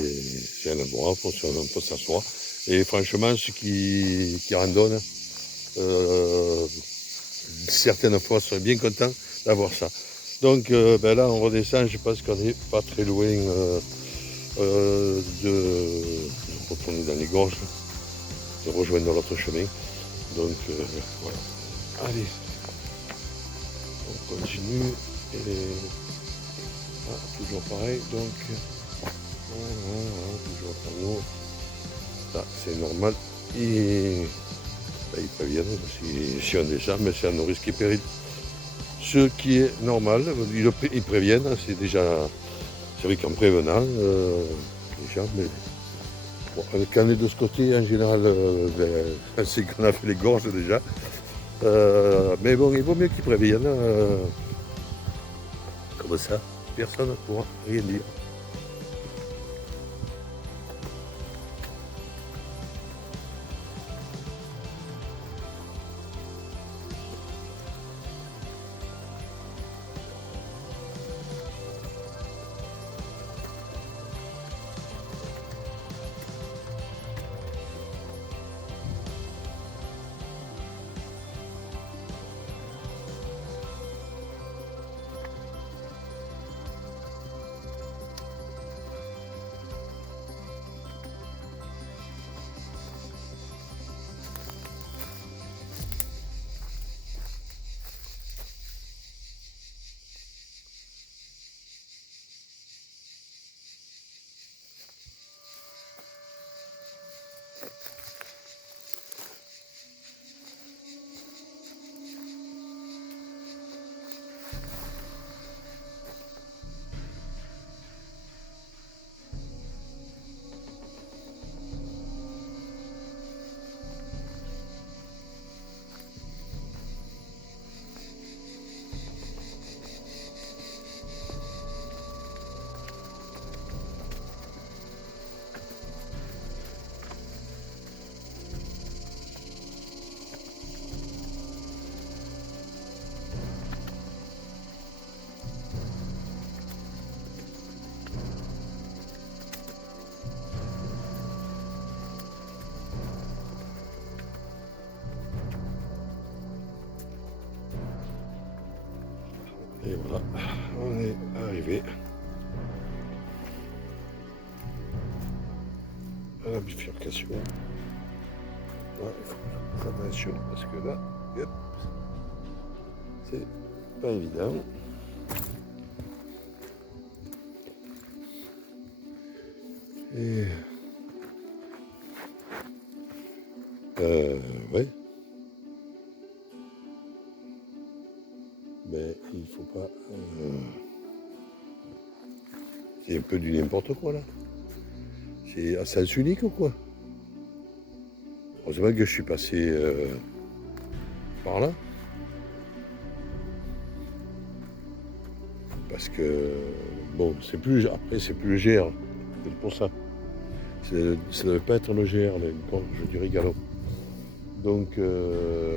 un endroit pour s'asseoir. Et franchement, ceux qui randonnent, certaines fois sont bien contents d'avoir ça. Donc ben là, on redescend, je pense qu'on n'est pas très loin de retourner dans les gorges, de rejoindre l'autre chemin. Donc voilà. Allez, on continue. Et toujours pareil, donc toujours un panneau. Ça, c'est normal. Et ben, ils préviennent, si on descend, mais c'est à nos risques et périls. Ce qui est normal, ils préviennent, c'est déjà, c'est vrai qu'en prévenant, déjà, mais bon, quand on est de ce côté, en général, ben, c'est qu'on a fait les gorges déjà. Mais bon, il vaut mieux qu'ils préviennent. Comme ça, personne ne pourra rien dire. Et voilà, on est arrivé à la bifurcation. Ouais, il faut faire attention parce que là, hop, c'est pas évident. Et ouais. Mais il faut pas. C'est un peu du n'importe quoi là. C'est à sens unique ou quoi? Heureusement que je suis passé par là. Parce que bon, c'est plus. Après c'est plus le GR. C'est pour ça. Ça ne devait pas être le GR, le gorge du Régalon. Donc voilà.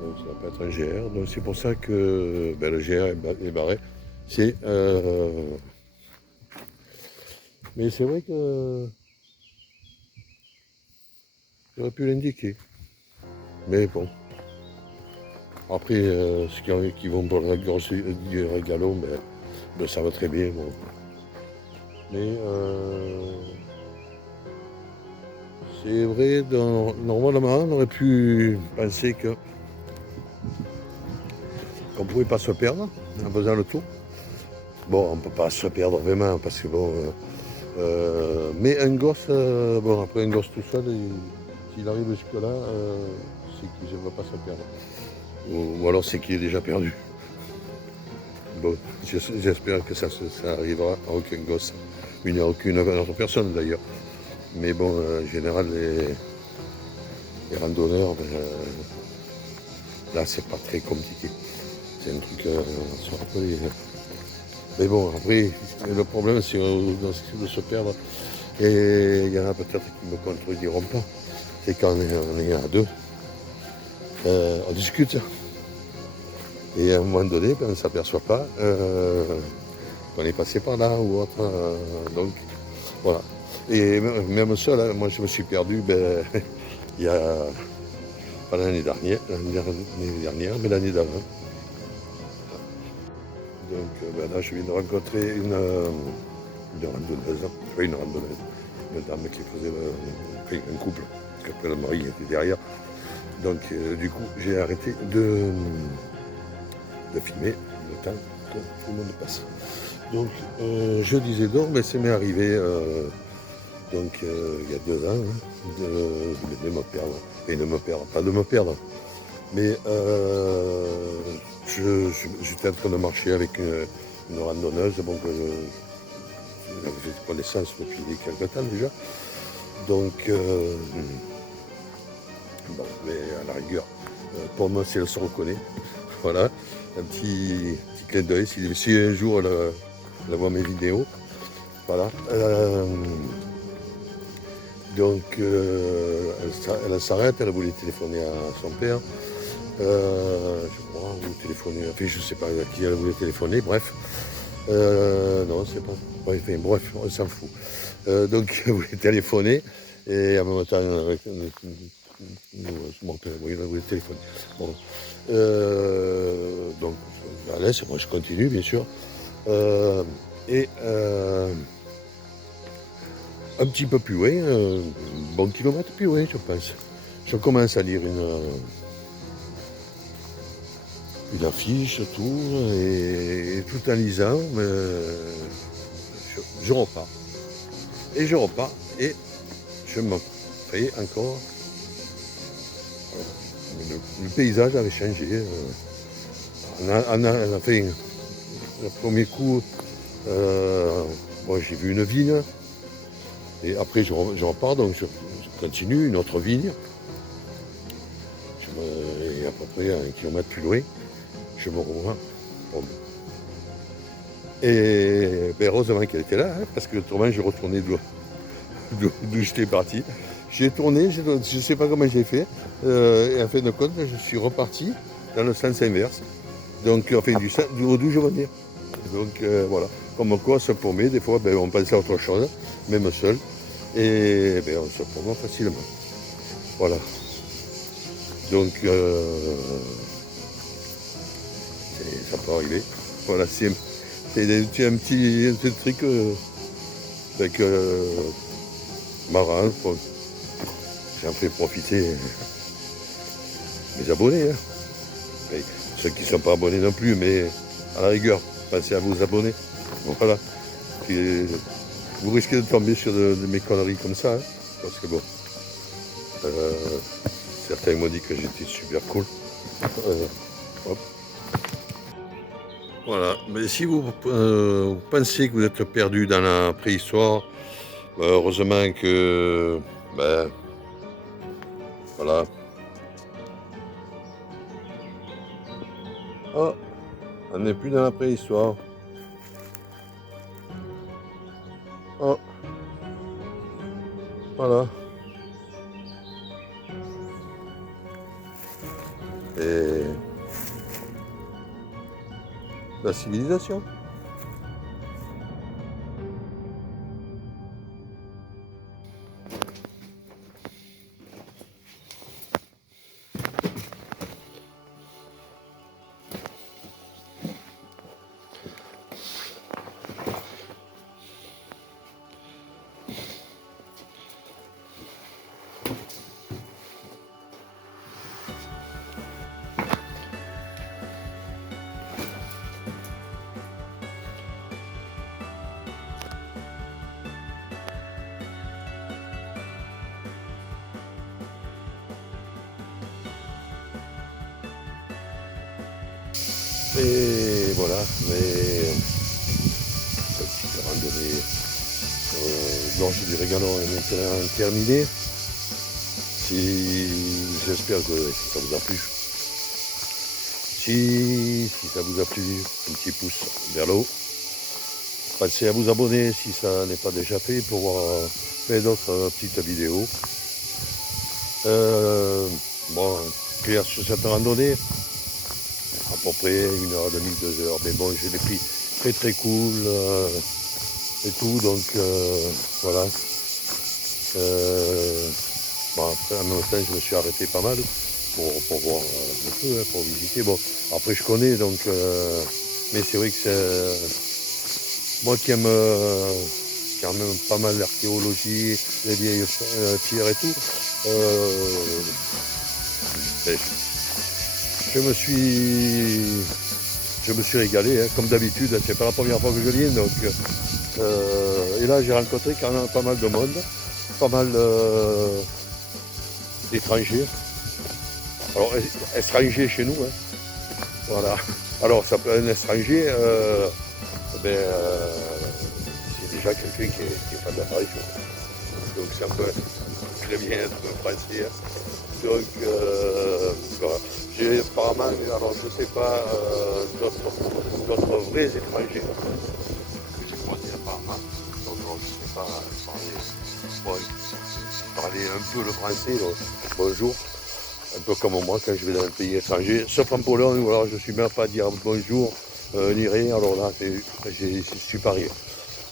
Donc ça ne va pas être un GR. Donc c'est pour ça que ben, le GR est barré. C'est mais c'est vrai que j'aurais pu l'indiquer. Mais bon. Après, ceux qui vont pour la gorge du Régalon, ben, ça va très bien. Bon. Mais c'est vrai, normalement, on aurait pu penser qu'on ne pouvait pas se perdre en faisant le tour. Bon, on ne peut pas se perdre vraiment, parce que bon... mais un gosse, bon, après un gosse tout seul, s'il arrive jusque-là, c'est qu'il ne va pas se perdre. Ou alors c'est qu'il est déjà perdu. Bon, j'espère que ça arrivera à aucun gosse, ni à aucune autre personne d'ailleurs. Mais bon, en général, les randonneurs, là c'est pas très compliqué. C'est un truc à se rappeler. Mais bon, après, le problème c'est de se perdre. Et il y en a peut-être qui me contrediront pas. C'est quand on est à deux, on discute. Et à un moment donné, on ne s'aperçoit pas qu'on est passé par là ou autre. Donc voilà. Et même ça, là, moi je me suis perdu il y a pas l'année dernière, mais l'année d'avant. Donc là, je viens de rencontrer une randonneuse, pas une randonneuse, une dame qui faisait un couple, parce qu'après le mari était derrière. Donc du coup, j'ai arrêté de filmer le temps que tout le monde passe. Donc je disais donc, mais ça m'est arrivé donc il y a 2 ans de me perdre, et de me perdre, pas de me perdre, mais j'étais en train de marcher avec une randonneuse, bon, que j'avais fait connaissance depuis quelques temps déjà, donc bon, mais à la rigueur, pour moi si elle se reconnaît, voilà, un petit clin d'œil, si un jour elle voit mes vidéos, voilà. Donc elle s'arrête, elle voulait téléphoner à son père, je crois, ou téléphoner, enfin je sais pas à qui elle voulait téléphoner, bref. Non, c'est pas. Ouais, enfin, bref, on s'en fout. Donc elle voulait téléphoner, et en même temps, mon père, oui, elle voulait téléphoner. Bon. Donc je la laisse, moi je continue bien sûr. Et un petit peu plus loin, bon kilomètre plus loin, je pense. Je commence à lire une affiche, tout, et tout en lisant, je repars. Et je repars, et je me fais encore. Le paysage avait changé. On a fait le premier coup, moi j'ai vu une vigne, et après je repars, donc je continue une autre vigne. Et à peu près 1 kilomètre plus loin, je me revois. Bon. Et heureusement qu'elle était là, hein, parce que autrement je retournais d'où j'étais parti. J'ai tourné, je ne sais pas comment j'ai fait, et en fin de compte, je suis reparti dans le sens inverse. Donc, enfin, d'où je venais. Donc voilà, comme quoi se paumer, des fois on pense à autre chose, même seul, et on se paume facilement. Voilà. Donc ça peut arriver. Voilà, c'est un petit truc marrant. J'en fais profiter mes abonnés. Hein. Et ceux qui ne sont pas abonnés non plus, mais à la rigueur, pensez à vous abonner. Voilà. Et vous risquez de tomber sur de mes conneries comme ça, hein, parce que bon, certains m'ont dit que j'étais super cool. Hop. Voilà, mais si vous pensez que vous êtes perdu dans la préhistoire, heureusement que, voilà. Oh, on n'est plus dans la préhistoire. Oh, voilà. Et la civilisation. Et voilà, mais cette petite randonnée, donc je dirais Ganon est maintenant terminée. J'espère que ça vous a plu. Si ça vous a plu, un petit pouce vers le haut. Pensez à vous abonner si ça n'est pas déjà fait pour voir d'autres petites vidéos. Bon, sur cette randonnée, à peu près 1h30, 2h, mais bon, j'ai des prix très cool et tout, donc voilà. Bon, après, en même temps, je me suis arrêté pas mal pour voir un peu, hein, pour visiter. Bon, après, je connais, donc, mais c'est vrai que c'est moi qui aime quand même pas mal l'archéologie, les vieilles pierres et tout. Ben, je me suis régalé, hein, comme d'habitude. C'est pas la première fois que je viens, donc. Et là, j'ai rencontré quand même pas mal de monde, pas mal d'étrangers. Alors, étrangers chez nous, hein. Voilà. Alors, ça peut être un étranger, c'est déjà quelqu'un qui est pas de la région. Donc, ça peut très bien être français. Donc, voilà. J'ai apparemment, alors je ne sais pas, d'autres vrais étrangers que j'ai croisés apparemment. Donc, je ne sais pas parler un peu le français. Donc, bonjour. Un peu comme moi quand je vais dans un pays étranger, sauf en Pologne où alors je ne suis même pas à dire bonjour, ni rien. Alors là, je suis parié.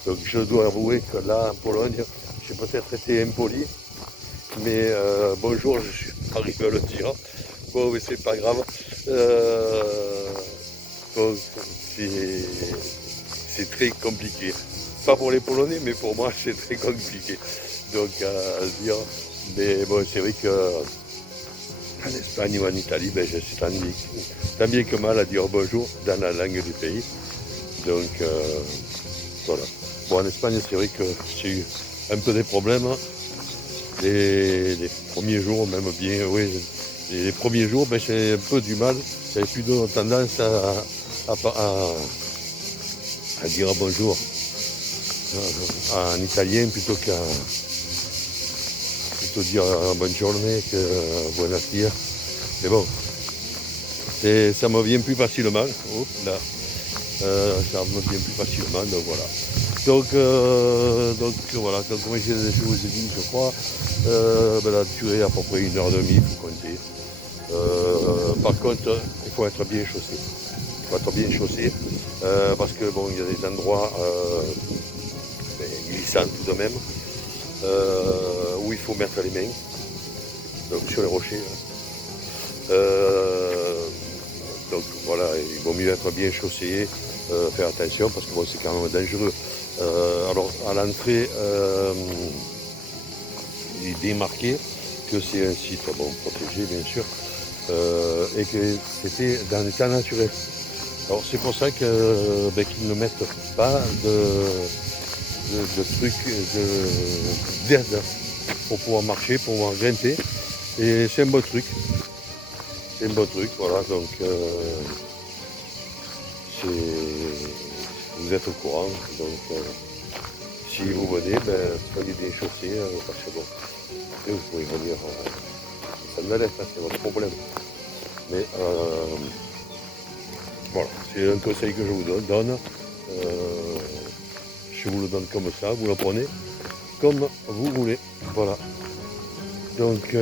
Donc, je dois avouer que là, en Pologne, j'ai peut-être été impoli. Mais bonjour, je suis arrivé à le dire. Bon, mais c'est pas grave. Donc, c'est très compliqué. Pas pour les Polonais, mais pour moi, c'est très compliqué. Donc, à dire. Mais bon, c'est vrai que en Espagne ou en Italie, ben, je suis tant bien que mal à dire bonjour dans la langue du pays. Donc, voilà. Bon, en Espagne, c'est vrai que j'ai eu un peu des problèmes. Les premiers jours, même bien, oui, les premiers jours, ben, j'ai un peu du mal. J'avais plutôt tendance à dire bonjour en italien plutôt dire bonne journée que buonasera. Mais bon, ça me vient plus facilement. Oh, là, ça me vient plus facilement, donc voilà. Donc voilà, comme je vous ai dit, je crois, la durée à peu près 1h30, il faut compter. Par contre, il faut être bien chaussé. Il faut être bien chaussé, parce que bon, il y a des endroits glissants tout de même, où il faut mettre les mains, donc sur les rochers. Donc voilà, il vaut mieux être bien chaussé, faire attention parce que bon, c'est quand même dangereux. Alors à l'entrée, il est bien marqué que c'est un site protégé bien sûr, et que c'était dans l'état naturel. Alors c'est pour ça que, qu'ils ne mettent pas de trucs d'aide pour pouvoir marcher, pour pouvoir grimper. Et c'est un beau truc. C'est un beau truc, voilà, donc vous êtes au courant, donc si vous venez, soyez bien chaussés, parce que bon, et vous pouvez venir ça me laisse, c'est votre problème. Mais voilà, c'est un conseil que je vous donne. Je vous le donne comme ça, vous le prenez comme vous voulez. Voilà. Donc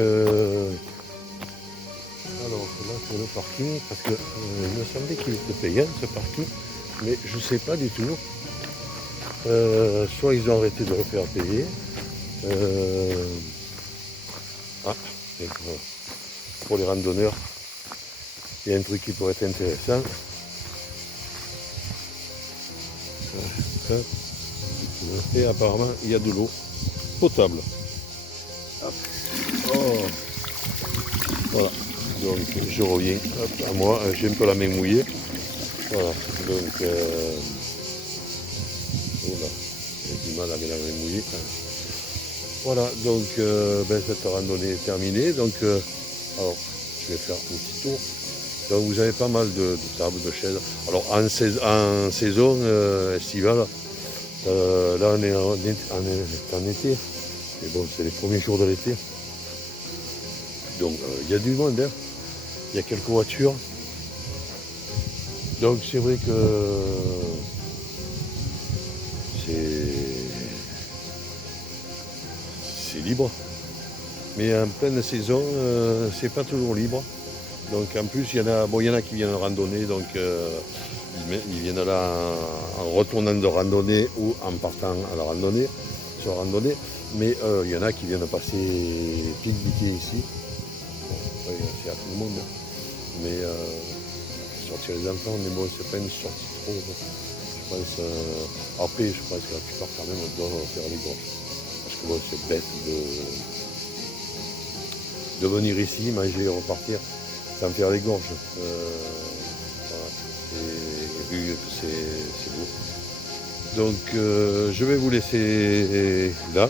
alors là c'est le parking, parce que il me semblait qu'il était payant ce parking, mais je ne sais pas du tout. Soit ils ont arrêté de le faire payer. Pour les randonneurs, il y a un truc qui pourrait être intéressant. Et apparemment il y a de l'eau potable. Oh. Voilà, donc je reviens à moi, j'ai un peu la main mouillée. Voilà, donc j'ai du mal avec la main mouillée. Voilà, donc cette randonnée est terminée. Donc alors je vais faire un petit tour Donc vous avez pas mal de tables, de chaises. Alors en saison estivale, là on est en été, mais bon c'est les premiers jours de l'été. Donc il y a du monde, hein. Il y a quelques voitures. Donc c'est vrai que c'est libre. Mais en pleine saison, c'est pas toujours libre. Donc en plus, il y en a qui viennent randonner, donc ils viennent là en retournant de randonnée ou en partant à la randonnée, sur la randonnée. Mais il y en a qui viennent passer pique-niquer ici. Bon, c'est à tout le monde. Mais sortir les enfants, mais bon, c'est pas une sortie trop. Je pense, après, je pense que la plupart quand même doivent faire les gorges. Parce que bon, c'est bête de venir ici, manger et repartir sans faire les gorges. Voilà. Et vu que c'est beau. Donc je vais vous laisser là.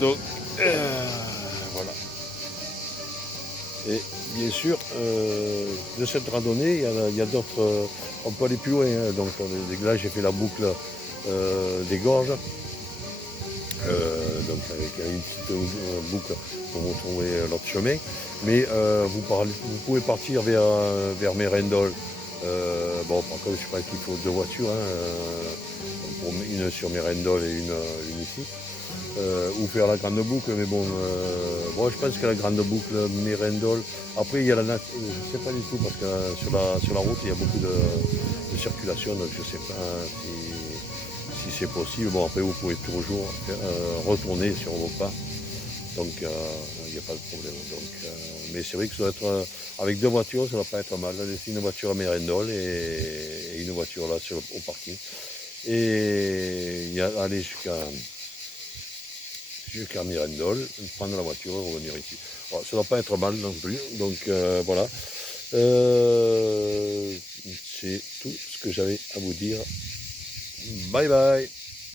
Donc voilà. Et bien sûr, de cette randonnée, il y a d'autres. On peut aller plus loin. Hein. Donc là j'ai fait la boucle des gorges. Donc avec une petite boucle pour vous trouver l'autre chemin. Mais vous pouvez partir vers Mérindol. Bon, par contre, je pense qu'il faut deux voitures, hein, une sur Mérindol et une ici. Ou faire la grande boucle, mais bon, je pense que la grande boucle Mérindol. Après, il y a la nature, je ne sais pas du tout, parce que sur la route, il y a beaucoup de circulation, donc je ne sais pas si c'est possible. Bon, après, vous pouvez toujours retourner sur vos pas. Donc, il n'y a pas de problème. Donc, mais c'est vrai que ça doit être, avec deux voitures, ça ne va pas être mal. Laisser une voiture à Mérindol et une voiture là au parking. Et aller jusqu'à Mérindol, prendre la voiture et revenir ici. Alors, ça ne doit pas être mal non plus. Donc, voilà. C'est tout ce que j'avais à vous dire. Bye bye.